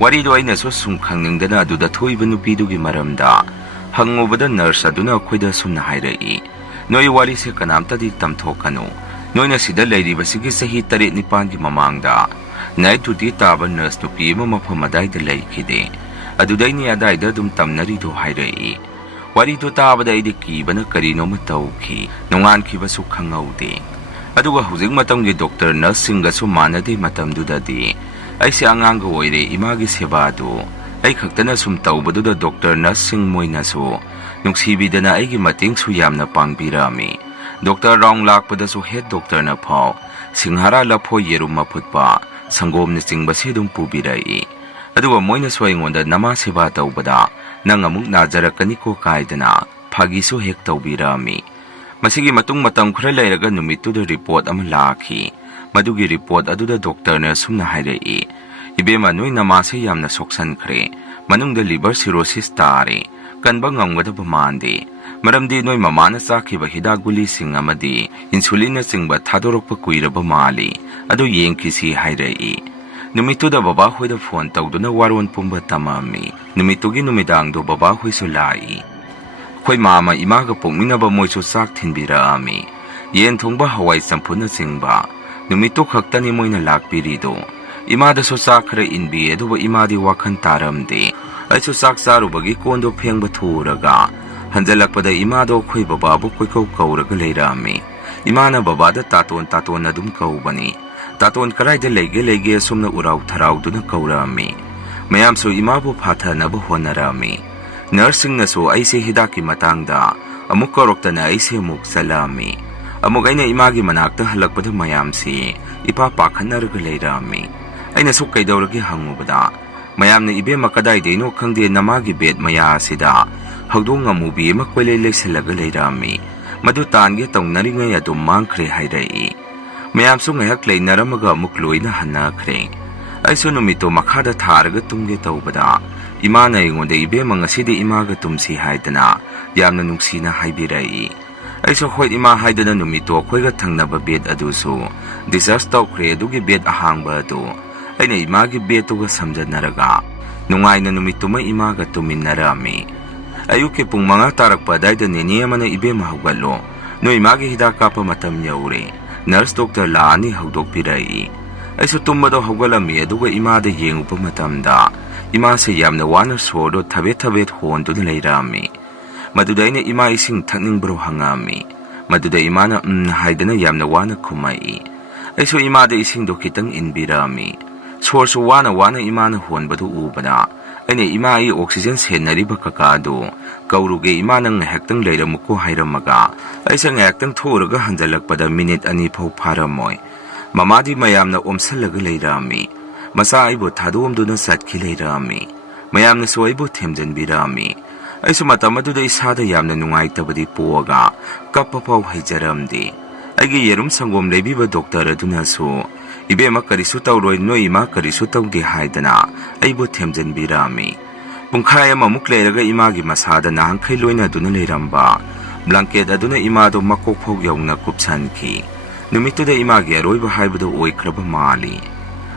ꯋꯥꯔꯤꯗꯣ ꯑꯩꯅꯁꯨ ꯁꯨꯝ ꯈꯪꯅꯤꯡꯗꯅ ꯑꯗꯨꯗ ꯊꯣꯛꯏꯕ ꯅꯨꯄꯤꯗꯨꯒꯤ ꯃꯔꯝꯗ ꯍꯪꯉꯨꯕꯗ ꯅꯔꯁ ꯑꯗꯨꯅ ꯑꯩꯈꯣꯏꯗ ꯁꯨꯝꯅ ꯍꯥꯏꯔꯛꯏ꯫ "ꯅꯣꯏ ꯋꯥꯔꯤꯁꯦ ꯀꯅꯥꯝꯇꯗꯤ ꯇꯝꯊꯣꯛꯀꯅꯨ꯫ ꯅꯣꯏꯅ ꯁꯤꯗ ꯂꯩꯔꯤꯕꯁꯤꯒꯤ ꯆꯍꯤ 7-9ꯒꯤ ꯃꯃꯥꯡꯗ ꯅꯥꯏꯠ ꯗ꯭ꯌꯨꯇꯤ ꯇꯥꯕ ꯅꯔꯁ ꯅꯨꯄꯤ ꯑꯃ ꯃꯐꯝ ꯑꯗꯥꯏꯗ ꯂꯩꯈꯤꯗꯦ꯫ ꯑꯗꯨꯗꯩꯅꯤ ꯑꯗꯥꯏꯗ ꯑꯗꯨꯝ ꯇꯝꯅꯔꯤꯗꯣ" ꯍꯥꯏꯔꯛꯏ꯫ ꯋꯥꯔꯤꯗꯨ ꯇꯥꯕꯗ ꯑꯩꯗꯤ ꯀꯤꯕꯅ ꯀꯔꯤꯅꯣꯃ ꯇꯧꯈꯤ꯫ ꯅꯣꯡꯉꯥꯟꯈꯤꯕꯁꯨ ꯈꯪꯍꯧꯗꯦ꯫ ꯑꯗꯨꯒ ꯍꯧꯖꯤꯛ ꯃꯇꯝꯒꯤ ꯗꯣꯛꯇꯔ ꯅꯔꯁꯁꯤꯡꯒꯁꯨ ꯃꯥꯟꯅꯗꯦ꯫ ꯃꯇꯝꯗꯨꯗꯗꯤ ꯑꯩꯁꯦ ꯑꯉꯥꯡꯒ ꯑꯣꯏꯔꯦ꯫ ꯏꯃꯥꯒꯤ ꯁꯦꯕꯥꯗꯨ ꯑꯩ ꯈꯛꯇꯅ ꯁꯨꯝ ꯇꯧꯕꯗꯨꯗ ꯗꯣꯛꯇꯔ ꯅꯔꯁꯁꯤꯡ ꯃꯣꯏꯅꯁꯨ ꯅꯨꯡꯁꯤꯕꯤꯗꯅ ꯑꯩꯒꯤ ꯃꯇꯦꯡꯁꯨ ꯌꯥꯝꯅ ꯄꯥꯡꯕꯤꯔꯛꯑꯝꯃꯤ꯫ ꯗꯣꯛꯇꯔ ꯔꯥꯎꯟ ꯂꯥꯛꯄꯗꯁꯨ ꯍꯦꯗ ꯗꯣꯛꯇꯔꯅ ꯐꯥꯎ ꯁꯤꯡꯍꯥꯔꯥ, ꯂꯐꯣꯏ, ꯌꯦꯔꯨꯝ ꯑꯐꯨꯠꯄ, ꯁꯪꯒꯣꯝꯅꯆꯤꯡꯕꯁꯤ ꯑꯗꯨꯝ ꯄꯨꯕꯤꯔꯛꯏ꯫ ꯑꯗꯨꯒ ꯃꯣꯏꯅꯁꯨ ꯑꯩꯉꯣꯟꯗ "ꯅꯃꯥ ꯁꯦꯕꯥ ꯇꯧꯕꯗ ꯅꯪ ꯑꯃꯨꯛ ꯅꯥꯖꯔꯛꯀꯅꯤꯀꯣ" ꯀꯥꯏꯗꯅ ꯐꯥꯒꯤꯁꯨ ꯍꯦꯛ ꯇꯧꯕꯤꯔꯛꯑꯝꯃꯤ꯫ ꯃꯁꯤꯒꯤ ꯃꯇꯨꯡ ꯃꯇꯝ ꯈꯔ ꯂꯩꯔꯒ ꯅꯨꯃꯤꯠꯇꯨꯗ ꯔꯤꯄꯣꯔꯠ ꯑꯃ ꯂꯥꯛꯈꯤ꯫ ꯃꯗꯨꯒꯤ ꯔꯤꯄꯣꯔꯠ ꯑꯗꯨꯗ ꯗꯣꯛꯇꯔꯅ ꯁꯨꯝꯅ ꯍꯥꯏꯔꯛꯏ꯫ "ꯏꯕꯦꯝꯃ ꯅꯣꯏ ꯅꯃꯥꯁꯦ ꯌꯥꯝꯅ ꯁꯣꯛꯁꯟꯈ꯭ꯔꯦ꯫ ꯃꯅꯨꯡꯗ ꯂꯤꯚꯔ ꯁꯤꯔꯣꯁꯤꯁ ꯇꯥꯔꯦ꯫ ꯀꯟꯕ ꯉꯝꯒꯗꯕ ꯃꯥꯟꯗꯦ꯫ ꯃꯔꯝꯗꯤ ꯅꯣꯏ ꯃꯃꯥꯅ ꯆꯥꯈꯤꯕ ꯍꯤꯗꯥꯛ ꯒꯨꯂꯤꯁꯤꯡ ꯑꯃꯗꯤ ꯏꯟꯁꯨꯂꯤꯟꯅꯆꯤꯡꯕ ꯊꯥꯗꯣꯔꯛꯄ ꯀꯨꯏꯔꯕ ꯃꯥꯜꯂꯤ꯫ ꯑꯗꯨ ꯌꯦꯡꯈꯤꯁꯤ" ꯍꯥꯏꯔꯛꯏ꯫ ꯅꯨꯃꯤꯠꯇꯨꯗ ꯕꯕꯥꯍꯣꯏꯗ ꯐꯣꯟ ꯇꯧꯗꯨꯅ ꯋꯥꯔꯣꯜ ꯄꯨꯝꯕ ꯇꯝꯃꯝꯃꯤ꯫ ꯅꯨꯃꯤꯠꯇꯨꯒꯤ ꯅꯨꯃꯤꯗꯥꯡꯗꯣ ꯕꯕꯥꯍꯣꯏꯁꯨ ꯂꯥꯛꯏ꯫ ꯑꯩꯈꯣꯏ ꯃꯥꯃ ꯏꯃꯥꯒ ꯄꯣꯛꯃꯤꯟꯅꯕ ꯃꯣꯏꯁꯨ ꯆꯥꯛ ꯊꯤꯟꯕꯤꯔꯛꯑꯝꯃꯤ꯫ ꯌꯦꯟ ꯊꯣꯡꯕ, ꯍꯋꯥꯏ ꯆꯝꯐꯨꯠꯅꯆꯤꯡꯕ꯫ ꯅꯨꯃꯤꯠꯇꯨ ꯈꯛꯇꯅꯤ ꯃꯣꯏꯅ ꯂꯥꯛꯄꯤꯔꯤꯗꯣ꯫ ꯏꯃꯥꯗꯁꯨ ꯆꯥꯛ ꯈꯔ ꯏꯟꯕꯤ꯫ ꯑꯗꯨꯕꯨ ꯏꯃꯥꯗꯤ ꯋꯥꯈꯜ ꯇꯥꯔꯝꯗꯦ꯫ ꯑꯩꯁꯨ ꯆꯥꯛ ꯆꯥꯔꯨꯕꯒꯤ ꯀꯣꯟꯗꯣ ꯐꯦꯡꯕ ꯊꯨꯔꯒ ꯍꯟꯖꯜꯂꯛꯄꯗ ꯏꯃꯥꯗꯣ ꯑꯩꯈꯣꯏ ꯕꯕꯥꯕꯨ ꯀꯣꯏꯀꯧ ꯀꯧꯔꯒ ꯂꯩꯔꯛꯑꯝꯃꯤ꯫ ꯏꯃꯥꯅ ꯕꯕꯥꯗ "ꯇꯥꯇꯣꯟ" ꯑꯗꯨꯝ ꯀꯧꯕꯅꯤ꯫ "ꯇꯥꯇꯣꯟ ꯀꯔꯥꯏꯗ ꯂꯩꯒꯦ" ꯑꯁꯨꯝꯅ ꯎꯔꯥꯎ ꯊꯔꯥꯎꯗꯨꯅ ꯀꯧꯔꯛꯑꯝꯃꯤ꯫ ꯃꯌꯥꯝꯁꯨ ꯏꯃꯥꯕꯨ ꯐꯥꯊꯅꯕ ꯍꯣꯠꯅꯔꯛꯑꯝꯃꯤ꯫ ꯅꯔꯁꯁꯤꯡꯅꯁꯨ ꯑꯩꯁꯦ ꯍꯤꯗꯥꯛꯀꯤ ꯃꯇꯥꯡꯗ ꯑꯃꯨꯛ ꯀꯧꯔꯛꯇꯅ ꯑꯩꯁꯦ ꯑꯃꯨꯛ ꯆꯠꯂꯛꯑꯝꯃꯤ꯫ ꯑꯃꯨꯛ ꯑꯩꯅ ꯏꯃꯥꯒꯤ ꯃꯅꯥꯛꯇ ꯍꯜꯂꯛꯄꯗ ꯃꯌꯥꯝꯁꯤ ꯏꯄꯥ ꯄꯥꯈꯠꯅꯔꯒ ꯂꯩꯔꯛꯑꯝꯃꯤ꯫ ꯑꯩꯅꯁꯨ ꯀꯩꯗꯧꯔꯒꯦ ꯍꯪꯉꯨꯕꯗ ꯃꯌꯥꯝꯅ ꯏꯕꯦꯝꯃ ꯀꯗꯥꯏꯗꯩꯅꯣ ꯈꯪꯗꯦ ꯅꯃꯥꯒꯤ ꯕꯦꯠ ꯃꯌꯥ ꯑꯁꯤꯗ ꯍꯧꯗꯣꯡ ꯑꯃꯨꯕꯤ ꯑꯃ ꯀꯣꯏꯂꯩ ꯂꯩꯁꯜꯂꯒ ꯂꯩꯔꯝꯃꯤ, ꯃꯗꯨ ꯇꯥꯟꯒꯦ ꯇꯧꯅꯔꯤꯉꯩ ꯑꯗꯨꯝ ꯃꯥꯡꯈ꯭ꯔꯦ ꯍꯥꯏꯔꯛꯏ꯫ ꯃꯌꯥꯝꯁꯨ ꯉꯥꯏꯍꯥꯛ ꯂꯩꯅꯔꯝꯃꯒ ꯑꯃꯨꯛ ꯂꯣꯏꯅ ꯍꯟꯅꯈ꯭ꯔꯦ꯫ ꯑꯩꯁꯨ ꯅꯨꯃꯤꯠꯇꯣ ꯃꯈꯥꯗ ꯊꯥꯔꯒ ꯇꯨꯝꯒꯦ ꯇꯧꯕꯗ ꯏꯃꯥꯅ ꯑꯩꯉꯣꯟꯗ ꯏꯕꯦꯝꯃ ꯉꯁꯤꯗꯤ ꯏꯃꯥꯒ ꯇꯨꯝꯁꯤ ꯍꯥꯏꯗꯅ ꯌꯥꯝꯅ ꯅꯨꯡꯁꯤꯅ ꯍꯥꯏꯕꯤꯔꯛꯏ꯫ ꯑꯩꯁꯨ ꯍꯣꯏ ꯏꯃꯥ ꯍꯥꯏꯗꯅ ꯅꯨꯃꯤꯠꯇꯣ ꯑꯩꯈꯣꯏꯒ ꯊꯪꯅꯕ ꯕꯦꯠ ꯑꯗꯨꯁꯨ ꯗꯤꯁꯆꯥꯔꯖ ꯇꯧꯈ꯭ꯔꯦ꯫ ꯑꯗꯨꯒꯤ ꯕꯦꯠ ꯑꯍꯥꯡꯕ ꯑꯗꯨ ꯑꯩꯅ ꯏꯃꯥꯒꯤ ꯕꯦꯠꯇꯨꯒ ꯁꯝꯖꯟꯅꯔꯒ ꯅꯨꯡꯉꯥꯏꯅ ꯅꯨꯃꯤꯠꯇꯨꯃ ꯏꯃꯥꯒ ꯇꯨꯝꯃꯤꯟꯅꯔꯝꯃꯤ꯫ ꯑꯌꯨꯛꯀꯤ ꯄꯨꯡ 5 ꯇꯥꯔꯛꯄ ꯑꯗꯥꯏꯗ ꯅꯦꯅꯦ ꯑꯃꯅ ꯏꯕꯦꯝꯃ ꯍꯧꯒꯠꯂꯣ, ꯅꯣꯏ ꯏꯃꯥꯒꯤ ꯍꯤꯗꯥꯛ ꯀꯥꯞꯄ ꯃꯇꯝ ꯌꯧꯔꯦ, ꯅꯔꯁ ꯗꯣꯛꯇꯔ ꯂꯥꯛꯑꯅꯤ ꯍꯧꯗꯣꯛꯄꯤꯔꯛꯏ꯫ ꯑꯩꯁꯨ ꯇꯨꯝꯕꯗꯣ ꯍꯧꯒꯠꯂꯝꯃꯤ꯫ ꯑꯗꯨꯒ ꯏꯃꯥꯗ ꯌꯦꯡꯉꯨꯕ ꯃꯇꯝꯗ ꯏꯃꯥꯁꯦ ꯌꯥꯝꯅ ꯋꯥꯅ ꯁꯣꯔꯗꯣ ꯊꯕꯦꯠ ꯊꯕꯦꯠ ꯍꯣꯟꯗꯨꯅ ꯂꯩꯔꯝꯃꯤ꯫ ꯃꯗꯨꯗ ꯑꯩꯅ ꯏꯃꯥ ꯏꯁꯤꯡ ꯊꯛꯅꯤꯡꯕ꯭ꯔꯣ ꯍꯪꯉꯝꯃꯤ꯫ ꯃꯗꯨꯗ ꯏꯃꯥꯅ ꯍꯥꯏꯗꯅ ꯌꯥꯝꯅ ꯋꯥꯅ ꯈꯨꯝꯃꯛꯏ꯫ ꯑꯩꯁꯨ ꯏꯃꯥꯗ ꯏꯁꯤꯡꯗꯣ ꯈꯤꯇꯪ ꯏꯟꯕꯤꯔꯝꯃꯤ꯫ ꯁꯣꯔꯁꯨ ꯋꯥꯅ ꯋꯥꯅ ꯏꯃꯥꯅ ꯍꯣꯟꯕꯗꯨ ꯎꯕꯗ ꯑꯩꯅ ꯏꯃꯥ ꯑꯩ ꯑꯣꯛꯁꯤꯖꯦꯟ ꯁꯦꯟꯅꯔꯤꯕ ꯀꯀꯥꯗꯨ ꯀꯧꯔꯨꯒꯦ, ꯏꯃꯥ ꯅꯪ ꯉꯥꯏꯍꯥꯛꯇꯪ ꯂꯩꯔꯝꯃꯨꯀꯣ ꯍꯥꯏꯔꯝꯃꯒ ꯑꯩꯁꯦ ꯉꯥꯏꯍꯥꯛꯇꯪ ꯊꯣꯛꯎꯔꯒ ꯍꯟꯖꯜꯂꯛꯄꯗ ꯃꯤꯅꯤꯠ 2 ꯐꯥꯎ ꯐꯥꯔꯝꯃꯣꯏ꯫ ꯃꯃꯥꯗꯤ ꯃꯌꯥꯝꯅ ꯑꯣꯝꯁꯜꯂꯒ ꯂꯩꯔꯝꯃꯤ꯫ ꯃꯆꯥ ꯑꯩꯕꯨ ꯊꯥꯗꯣꯛꯑꯝꯗꯨꯅ ꯆꯠꯈꯤ ꯂꯩꯔꯝꯃꯤ꯫ ꯃꯌꯥꯝꯅꯁꯨ ꯑꯩꯕꯨ ꯊꯦꯝꯖꯤꯟꯕꯤꯔꯝꯃꯤ꯫ ꯑꯩꯁꯨ ꯃꯇꯝ ꯑꯗꯨꯗ ꯏꯁꯥꯗ ꯌꯥꯝꯅ ꯅꯨꯡꯉꯥꯏꯇꯕꯗꯤ ꯄꯣꯛꯑꯒ ꯀꯞꯄ ꯐꯥꯎ ꯍꯩꯖꯔꯝꯗꯦ꯫ ꯑꯩꯒꯤ ꯌꯦꯔꯨꯝ ꯁꯪꯒꯣꯝ ꯂꯩꯕꯤꯕ ꯗꯣꯛꯇꯔ ꯑꯗꯨꯅꯁꯨ ꯏꯕꯦꯝꯃ ꯀꯔꯤꯁꯨ ꯇꯧꯔꯣꯏ, ꯅꯣꯏ ꯏꯃꯥ ꯀꯔꯤꯁꯨ ꯇꯧꯗꯦ ꯍꯥꯏꯗꯅ ꯑꯩꯕꯨ ꯊꯦꯝꯖꯤꯟꯕꯤꯔꯝꯃꯤ꯫ ꯄꯨꯡꯈꯥꯏ ꯑꯃꯃꯨꯛ ꯂꯩꯔꯒ ꯏꯃꯥꯒꯤ ꯃꯁꯥꯗ ꯅꯍꯥꯟꯈꯩ ꯂꯣꯏꯅꯗꯨꯅ ꯂꯩꯔꯝꯕ ꯕ꯭ꯂꯥꯡꯀꯦꯠ ꯑꯗꯨꯅ ꯏꯃꯥꯗꯣ ꯃꯀꯣꯛ ꯐꯥꯎ ꯌꯧꯅ ꯀꯨꯞꯁꯟꯈꯤ꯫ ꯅꯨꯃꯤꯠꯇꯨꯗ ꯏꯃꯥꯒꯤ ꯑꯔꯣꯏꯕ ꯍꯥꯏꯕꯗꯨ ꯑꯣꯏꯈ꯭ꯔꯕ ꯃꯥꯜꯂꯤ꯫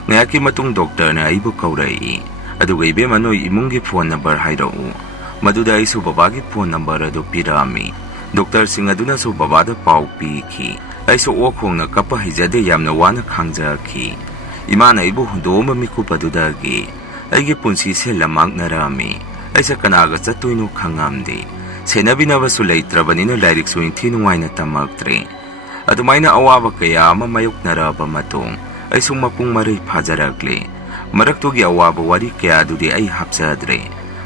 ꯉꯥꯏꯍꯥꯛꯀꯤ ꯃꯇꯨꯡ ꯗꯣꯛꯇꯔꯅ ꯑꯩꯕꯨ ꯀꯧꯔꯛꯏ꯫ ꯑꯗꯨꯒ ꯏꯕꯦꯝꯃ ꯅꯣꯏ ꯏꯃꯨꯡꯒꯤ ꯐꯣꯟ ꯅꯝꯕꯔ ꯍꯥꯏꯔꯛꯎ꯫ ꯃꯗꯨꯗ ꯑꯩꯁꯨ ꯕꯕꯥꯒꯤ ꯐꯣꯟ ꯅꯝꯕꯔ ꯑꯗꯨ ꯄꯤꯔꯛꯑꯝꯃꯤ꯫ ꯗꯣꯛꯇꯔꯁꯤꯡ ꯑꯗꯨꯅꯁꯨ ꯕꯕꯥꯗ ꯄꯥꯎ ꯄꯤꯈꯤ꯫ ꯑꯩꯁꯨ ꯑꯣꯛ ꯈꯣꯡꯅ ꯀꯞꯄ ꯍꯩꯖꯗꯦ, ꯌꯥꯝꯅ ꯋꯥꯅ ꯈꯥꯡꯖꯈꯤ꯫ ꯏꯃꯥꯅ ꯑꯩꯕꯨ ꯍꯨꯟꯗꯣꯛꯑꯝꯕ ꯃꯤꯀꯨꯞ ꯑꯗꯨꯗꯒꯤ ꯑꯩꯒꯤ ꯄꯨꯟꯁꯤꯁꯦ ꯂꯝꯃꯥꯡꯅꯔꯝꯃꯤ꯫ ꯑꯩꯁꯦ ꯀꯅꯥꯒ ꯆꯠꯇꯣꯏꯅꯣ ꯈꯪꯉꯝꯗꯦ꯫ ꯁꯦꯟꯅꯕꯤꯅꯕꯁꯨ ꯂꯩꯇ꯭ꯔꯕꯅꯤꯅ ꯂꯥꯏꯔꯤꯛꯁꯨ ꯏꯟꯊꯤ ꯅꯨꯡꯉꯥꯏꯅ ꯇꯝꯃꯛꯇ꯭ꯔꯦ꯫ ꯑꯗꯨꯃꯥꯏꯅ ꯑꯋꯥꯕ ꯀꯌꯥ ꯑꯃ ꯃꯥꯌꯣꯛꯅꯔꯕ ꯃꯇꯨꯡ ꯑꯩꯁꯨ ꯃꯄꯨꯡ ꯃꯔꯩ ꯐꯥꯖꯔꯛꯂꯦ꯫ ꯃꯔꯛꯇꯨꯒꯤ ꯑꯋꯥꯕ ꯋꯥꯔꯤ ꯀꯌꯥꯗꯨꯗꯤ ꯑꯩ ꯍꯥꯞꯆꯗ꯭ꯔꯦ꯫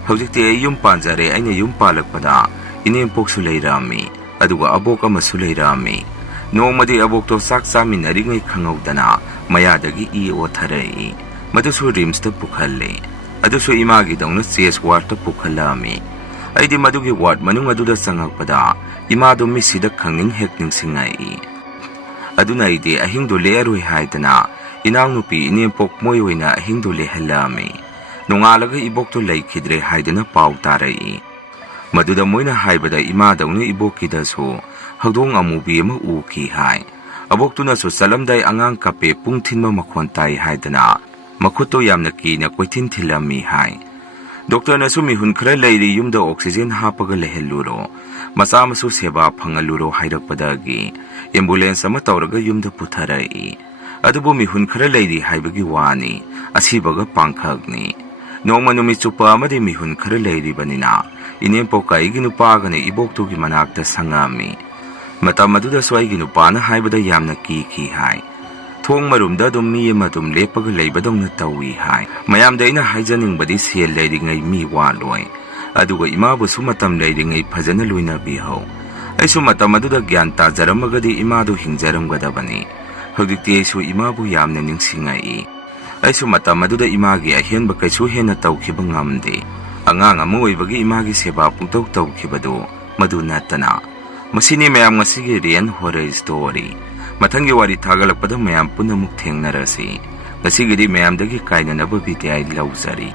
ꯍꯧꯖꯤꯛꯇꯤ ꯑꯩ ꯌꯨꯝ ꯄꯥꯟꯖꯔꯦ꯫ ꯑꯩꯅ ꯌꯨꯝ ꯄꯥꯜꯂꯛꯄꯗ ꯏꯅꯦꯝꯄꯣꯛꯁꯨ ꯂꯩꯔꯝꯃꯤ, ꯑꯗꯨꯒ ꯑꯕꯣꯛ ꯑꯃꯁꯨ ꯂꯩꯔꯝꯃꯤ꯫ ꯅꯣꯡꯃꯗꯤ ꯑꯕꯣꯛꯇꯣ ꯆꯥꯛ ꯆꯥꯃꯤꯟꯅꯔꯤꯉꯩ ꯈꯪꯍꯧꯗꯅ ꯃꯌꯥꯗꯒꯤ ꯏ ꯑꯣꯊꯔꯛꯏ꯫ ꯃꯗꯨꯁꯨ ꯔꯤꯝꯁꯇ ꯄꯨꯈꯠꯂꯦ꯫ ꯑꯗꯨꯁꯨ ꯏꯃꯥꯒꯤꯗꯧꯅ ꯆꯦꯁ ꯋꯥꯔꯗꯇ ꯄꯨꯈꯠꯂꯝꯃꯤ꯫ ꯑꯩꯗꯤ ꯃꯗꯨꯒꯤ ꯋꯥꯔꯗ ꯃꯅꯨꯡ ꯑꯗꯨꯗ ꯆꯪꯉꯛꯄꯗ ꯏꯃꯥꯗꯣ ꯃꯤꯠꯁꯤꯗ ꯈꯪꯅꯤꯡ ꯍꯦꯛ ꯅꯤꯡꯁꯤꯡꯉꯛꯏ꯫ ꯑꯗꯨꯅ ꯑꯩꯗꯤ ꯑꯍꯤꯡꯗꯨ ꯂꯦꯛꯑꯔꯣꯏ ꯍꯥꯏꯗꯅ ꯏꯅꯥꯎꯅꯨꯄꯤ ꯏꯅꯦꯝꯄꯣꯛ ꯃꯣꯏ ꯑꯣꯏꯅ ꯑꯍꯤꯡꯗꯨ ꯂꯦꯛꯍꯜꯂꯝꯃꯤ꯫ ꯅꯣꯡꯉꯥꯜꯂꯒ ꯏꯕꯣꯛꯇꯣ ꯂꯩꯈꯤꯗ꯭ꯔꯦ ꯍꯥꯏꯗꯅ ꯄꯥꯎ ꯇꯥꯔꯛꯏ꯫ ꯃꯗꯨꯗ ꯃꯣꯏꯅ ꯍꯥꯏꯕꯗ ꯏꯃꯥꯗꯧꯅ ꯏꯕꯣꯛꯀꯤꯗꯁꯨ ꯍꯧꯗꯣꯡ ꯑꯃꯨꯕꯤ ꯑꯃ ꯎꯈꯤ ꯍꯥꯏ꯫ ꯑꯕꯣꯛꯇꯨꯅꯁꯨ ꯆꯠꯂꯝꯗꯥꯏ ꯑꯉꯥꯡ ꯀꯞꯄꯦ, ꯄꯨꯡ ꯊꯤꯟꯕ ꯃꯈꯣꯟ ꯇꯥꯏ ꯍꯥꯏꯗꯅ ꯃꯈꯨꯠꯇꯣ ꯌꯥꯝꯅ ꯀꯤꯅ ꯀꯣꯏꯊꯤꯟ ꯊꯤꯜꯂꯝꯃꯤ ꯍꯥꯏ꯫ ꯗꯣꯛꯇꯔꯅꯁꯨ ꯃꯤꯍꯨꯟ ꯈꯔ ꯂꯩꯔꯤ, ꯌꯨꯝꯗ ꯑꯣꯛꯁꯤꯖꯦꯟ ꯍꯥꯞꯄꯒ ꯂꯩꯍꯜꯂꯨꯔꯣ, ꯃꯆꯥ ꯃꯁꯨ ꯁꯦꯕꯥ ꯐꯪꯍꯜꯂꯨꯔꯣ ꯍꯥꯏꯔꯛꯄꯗꯒꯤ ꯑꯦꯝꯕꯨꯂꯦꯟꯁ ꯑꯃ ꯇꯧꯔꯒ ꯌꯨꯝꯗ ꯄꯨꯊꯔꯛꯏ꯫ ꯑꯗꯨꯕꯨ ꯃꯤꯍꯨꯟ ꯈꯔ ꯂꯩꯔꯤ ꯍꯥꯏꯕꯒꯤ ꯋꯥꯅꯤ, ꯑꯁꯤꯕꯒ ꯄꯥꯡꯈꯛꯅꯤ꯫ ꯅꯣꯡꯃ ꯅꯨꯃꯤꯠ ꯆꯨꯞꯄ ꯑꯃꯗꯤ ꯃꯤꯍꯨꯟ ꯈꯔ ꯂꯩꯔꯤꯕꯅꯤꯅ ꯏꯅꯦꯝꯄꯣꯛꯀ ꯑꯩꯒꯤ ꯅꯨꯄꯥꯒꯅ ꯏꯕꯣꯛꯇꯨꯒꯤ ꯃꯅꯥꯛꯇ ꯁꯪꯉꯝꯃꯤ꯫ ꯃꯇꯝ ꯑꯗꯨꯗꯁꯨ ꯑꯩꯒꯤ ꯅꯨꯄꯥꯅ ꯍꯥꯏꯕꯗ ꯌꯥꯝꯅ ꯀꯤꯈꯤ ꯍꯥꯏ꯫ ꯊꯣꯡ ꯃꯔꯨꯝꯗ ꯑꯗꯨꯝ ꯃꯤ ꯑꯃ ꯑꯗꯨꯝ ꯂꯦꯞꯄꯒ ꯂꯩꯕꯗꯧꯅ ꯇꯧꯏ ꯍꯥꯏ꯫ ꯃꯌꯥꯝꯗ ꯑꯩꯅ ꯍꯥꯏꯖꯅꯤꯡꯕꯗꯤ ꯁꯦꯜ ꯂꯩꯔꯤꯉꯩ ꯃꯤ ꯋꯥꯠꯂꯣꯏ, ꯑꯗꯨꯒ ꯏꯃꯥꯕꯨꯁꯨ ꯃꯇꯝ ꯂꯩꯔꯤꯉꯩ ꯐꯖꯅ ꯂꯣꯏꯅꯕꯤꯍꯧ꯫ ꯑꯩꯁꯨ ꯃꯇꯝ ꯑꯗꯨꯗ ꯒ꯭ꯌꯥꯟ ꯇꯥꯖꯔꯝꯃꯒꯗꯤ ꯏꯃꯥꯗꯨ ꯍꯤꯡꯖꯔꯝꯒꯗꯕꯅꯤ꯫ ꯍꯧꯖꯤꯛꯇꯤ ꯑꯩꯁꯨ ꯏꯃꯥꯕꯨ ꯌꯥꯝꯅ ꯅꯤꯡꯁꯤꯡꯉꯛꯏ꯫ ꯑꯩꯁꯨ ꯃꯇꯝ ꯑꯗꯨꯗ ꯏꯃꯥꯒꯤ ꯑꯍꯦꯟꯕ ꯀꯩꯁꯨ ꯍꯦꯟꯅ ꯇꯧꯈꯤꯕ ꯉꯝꯗꯦ꯫ ꯑꯉꯥꯡ ꯑꯃ ꯑꯣꯏꯕꯒꯤ ꯏꯃꯥꯒꯤ ꯁꯦꯕꯥ ꯄꯨꯡꯇꯧ ꯇꯧꯈꯤꯕꯗꯨ ꯃꯗꯨ ꯅꯠꯇꯅ꯫ ꯃꯁꯤꯅꯤ ꯃꯌꯥꯝ ꯉꯁꯤꯒꯤ ꯔꯤꯌꯦꯜ ꯍꯣꯔꯔ ꯁ꯭ꯇꯣꯔꯤ꯫ ꯃꯊꯪꯒꯤ ꯋꯥꯔꯤ ꯊꯥꯒꯠꯂꯛꯄꯗ ꯃꯌꯥꯝ ꯄꯨꯟꯅ ꯑꯃꯨꯛ ꯊꯦꯡꯅꯔꯁꯤ꯫ ꯉꯁꯤꯒꯤꯗꯤ ꯃꯌꯥꯝꯗꯒꯤ ꯀꯥꯏꯅꯅꯕ ꯕꯤꯗꯥꯏ ꯂꯧꯖꯔꯤ꯫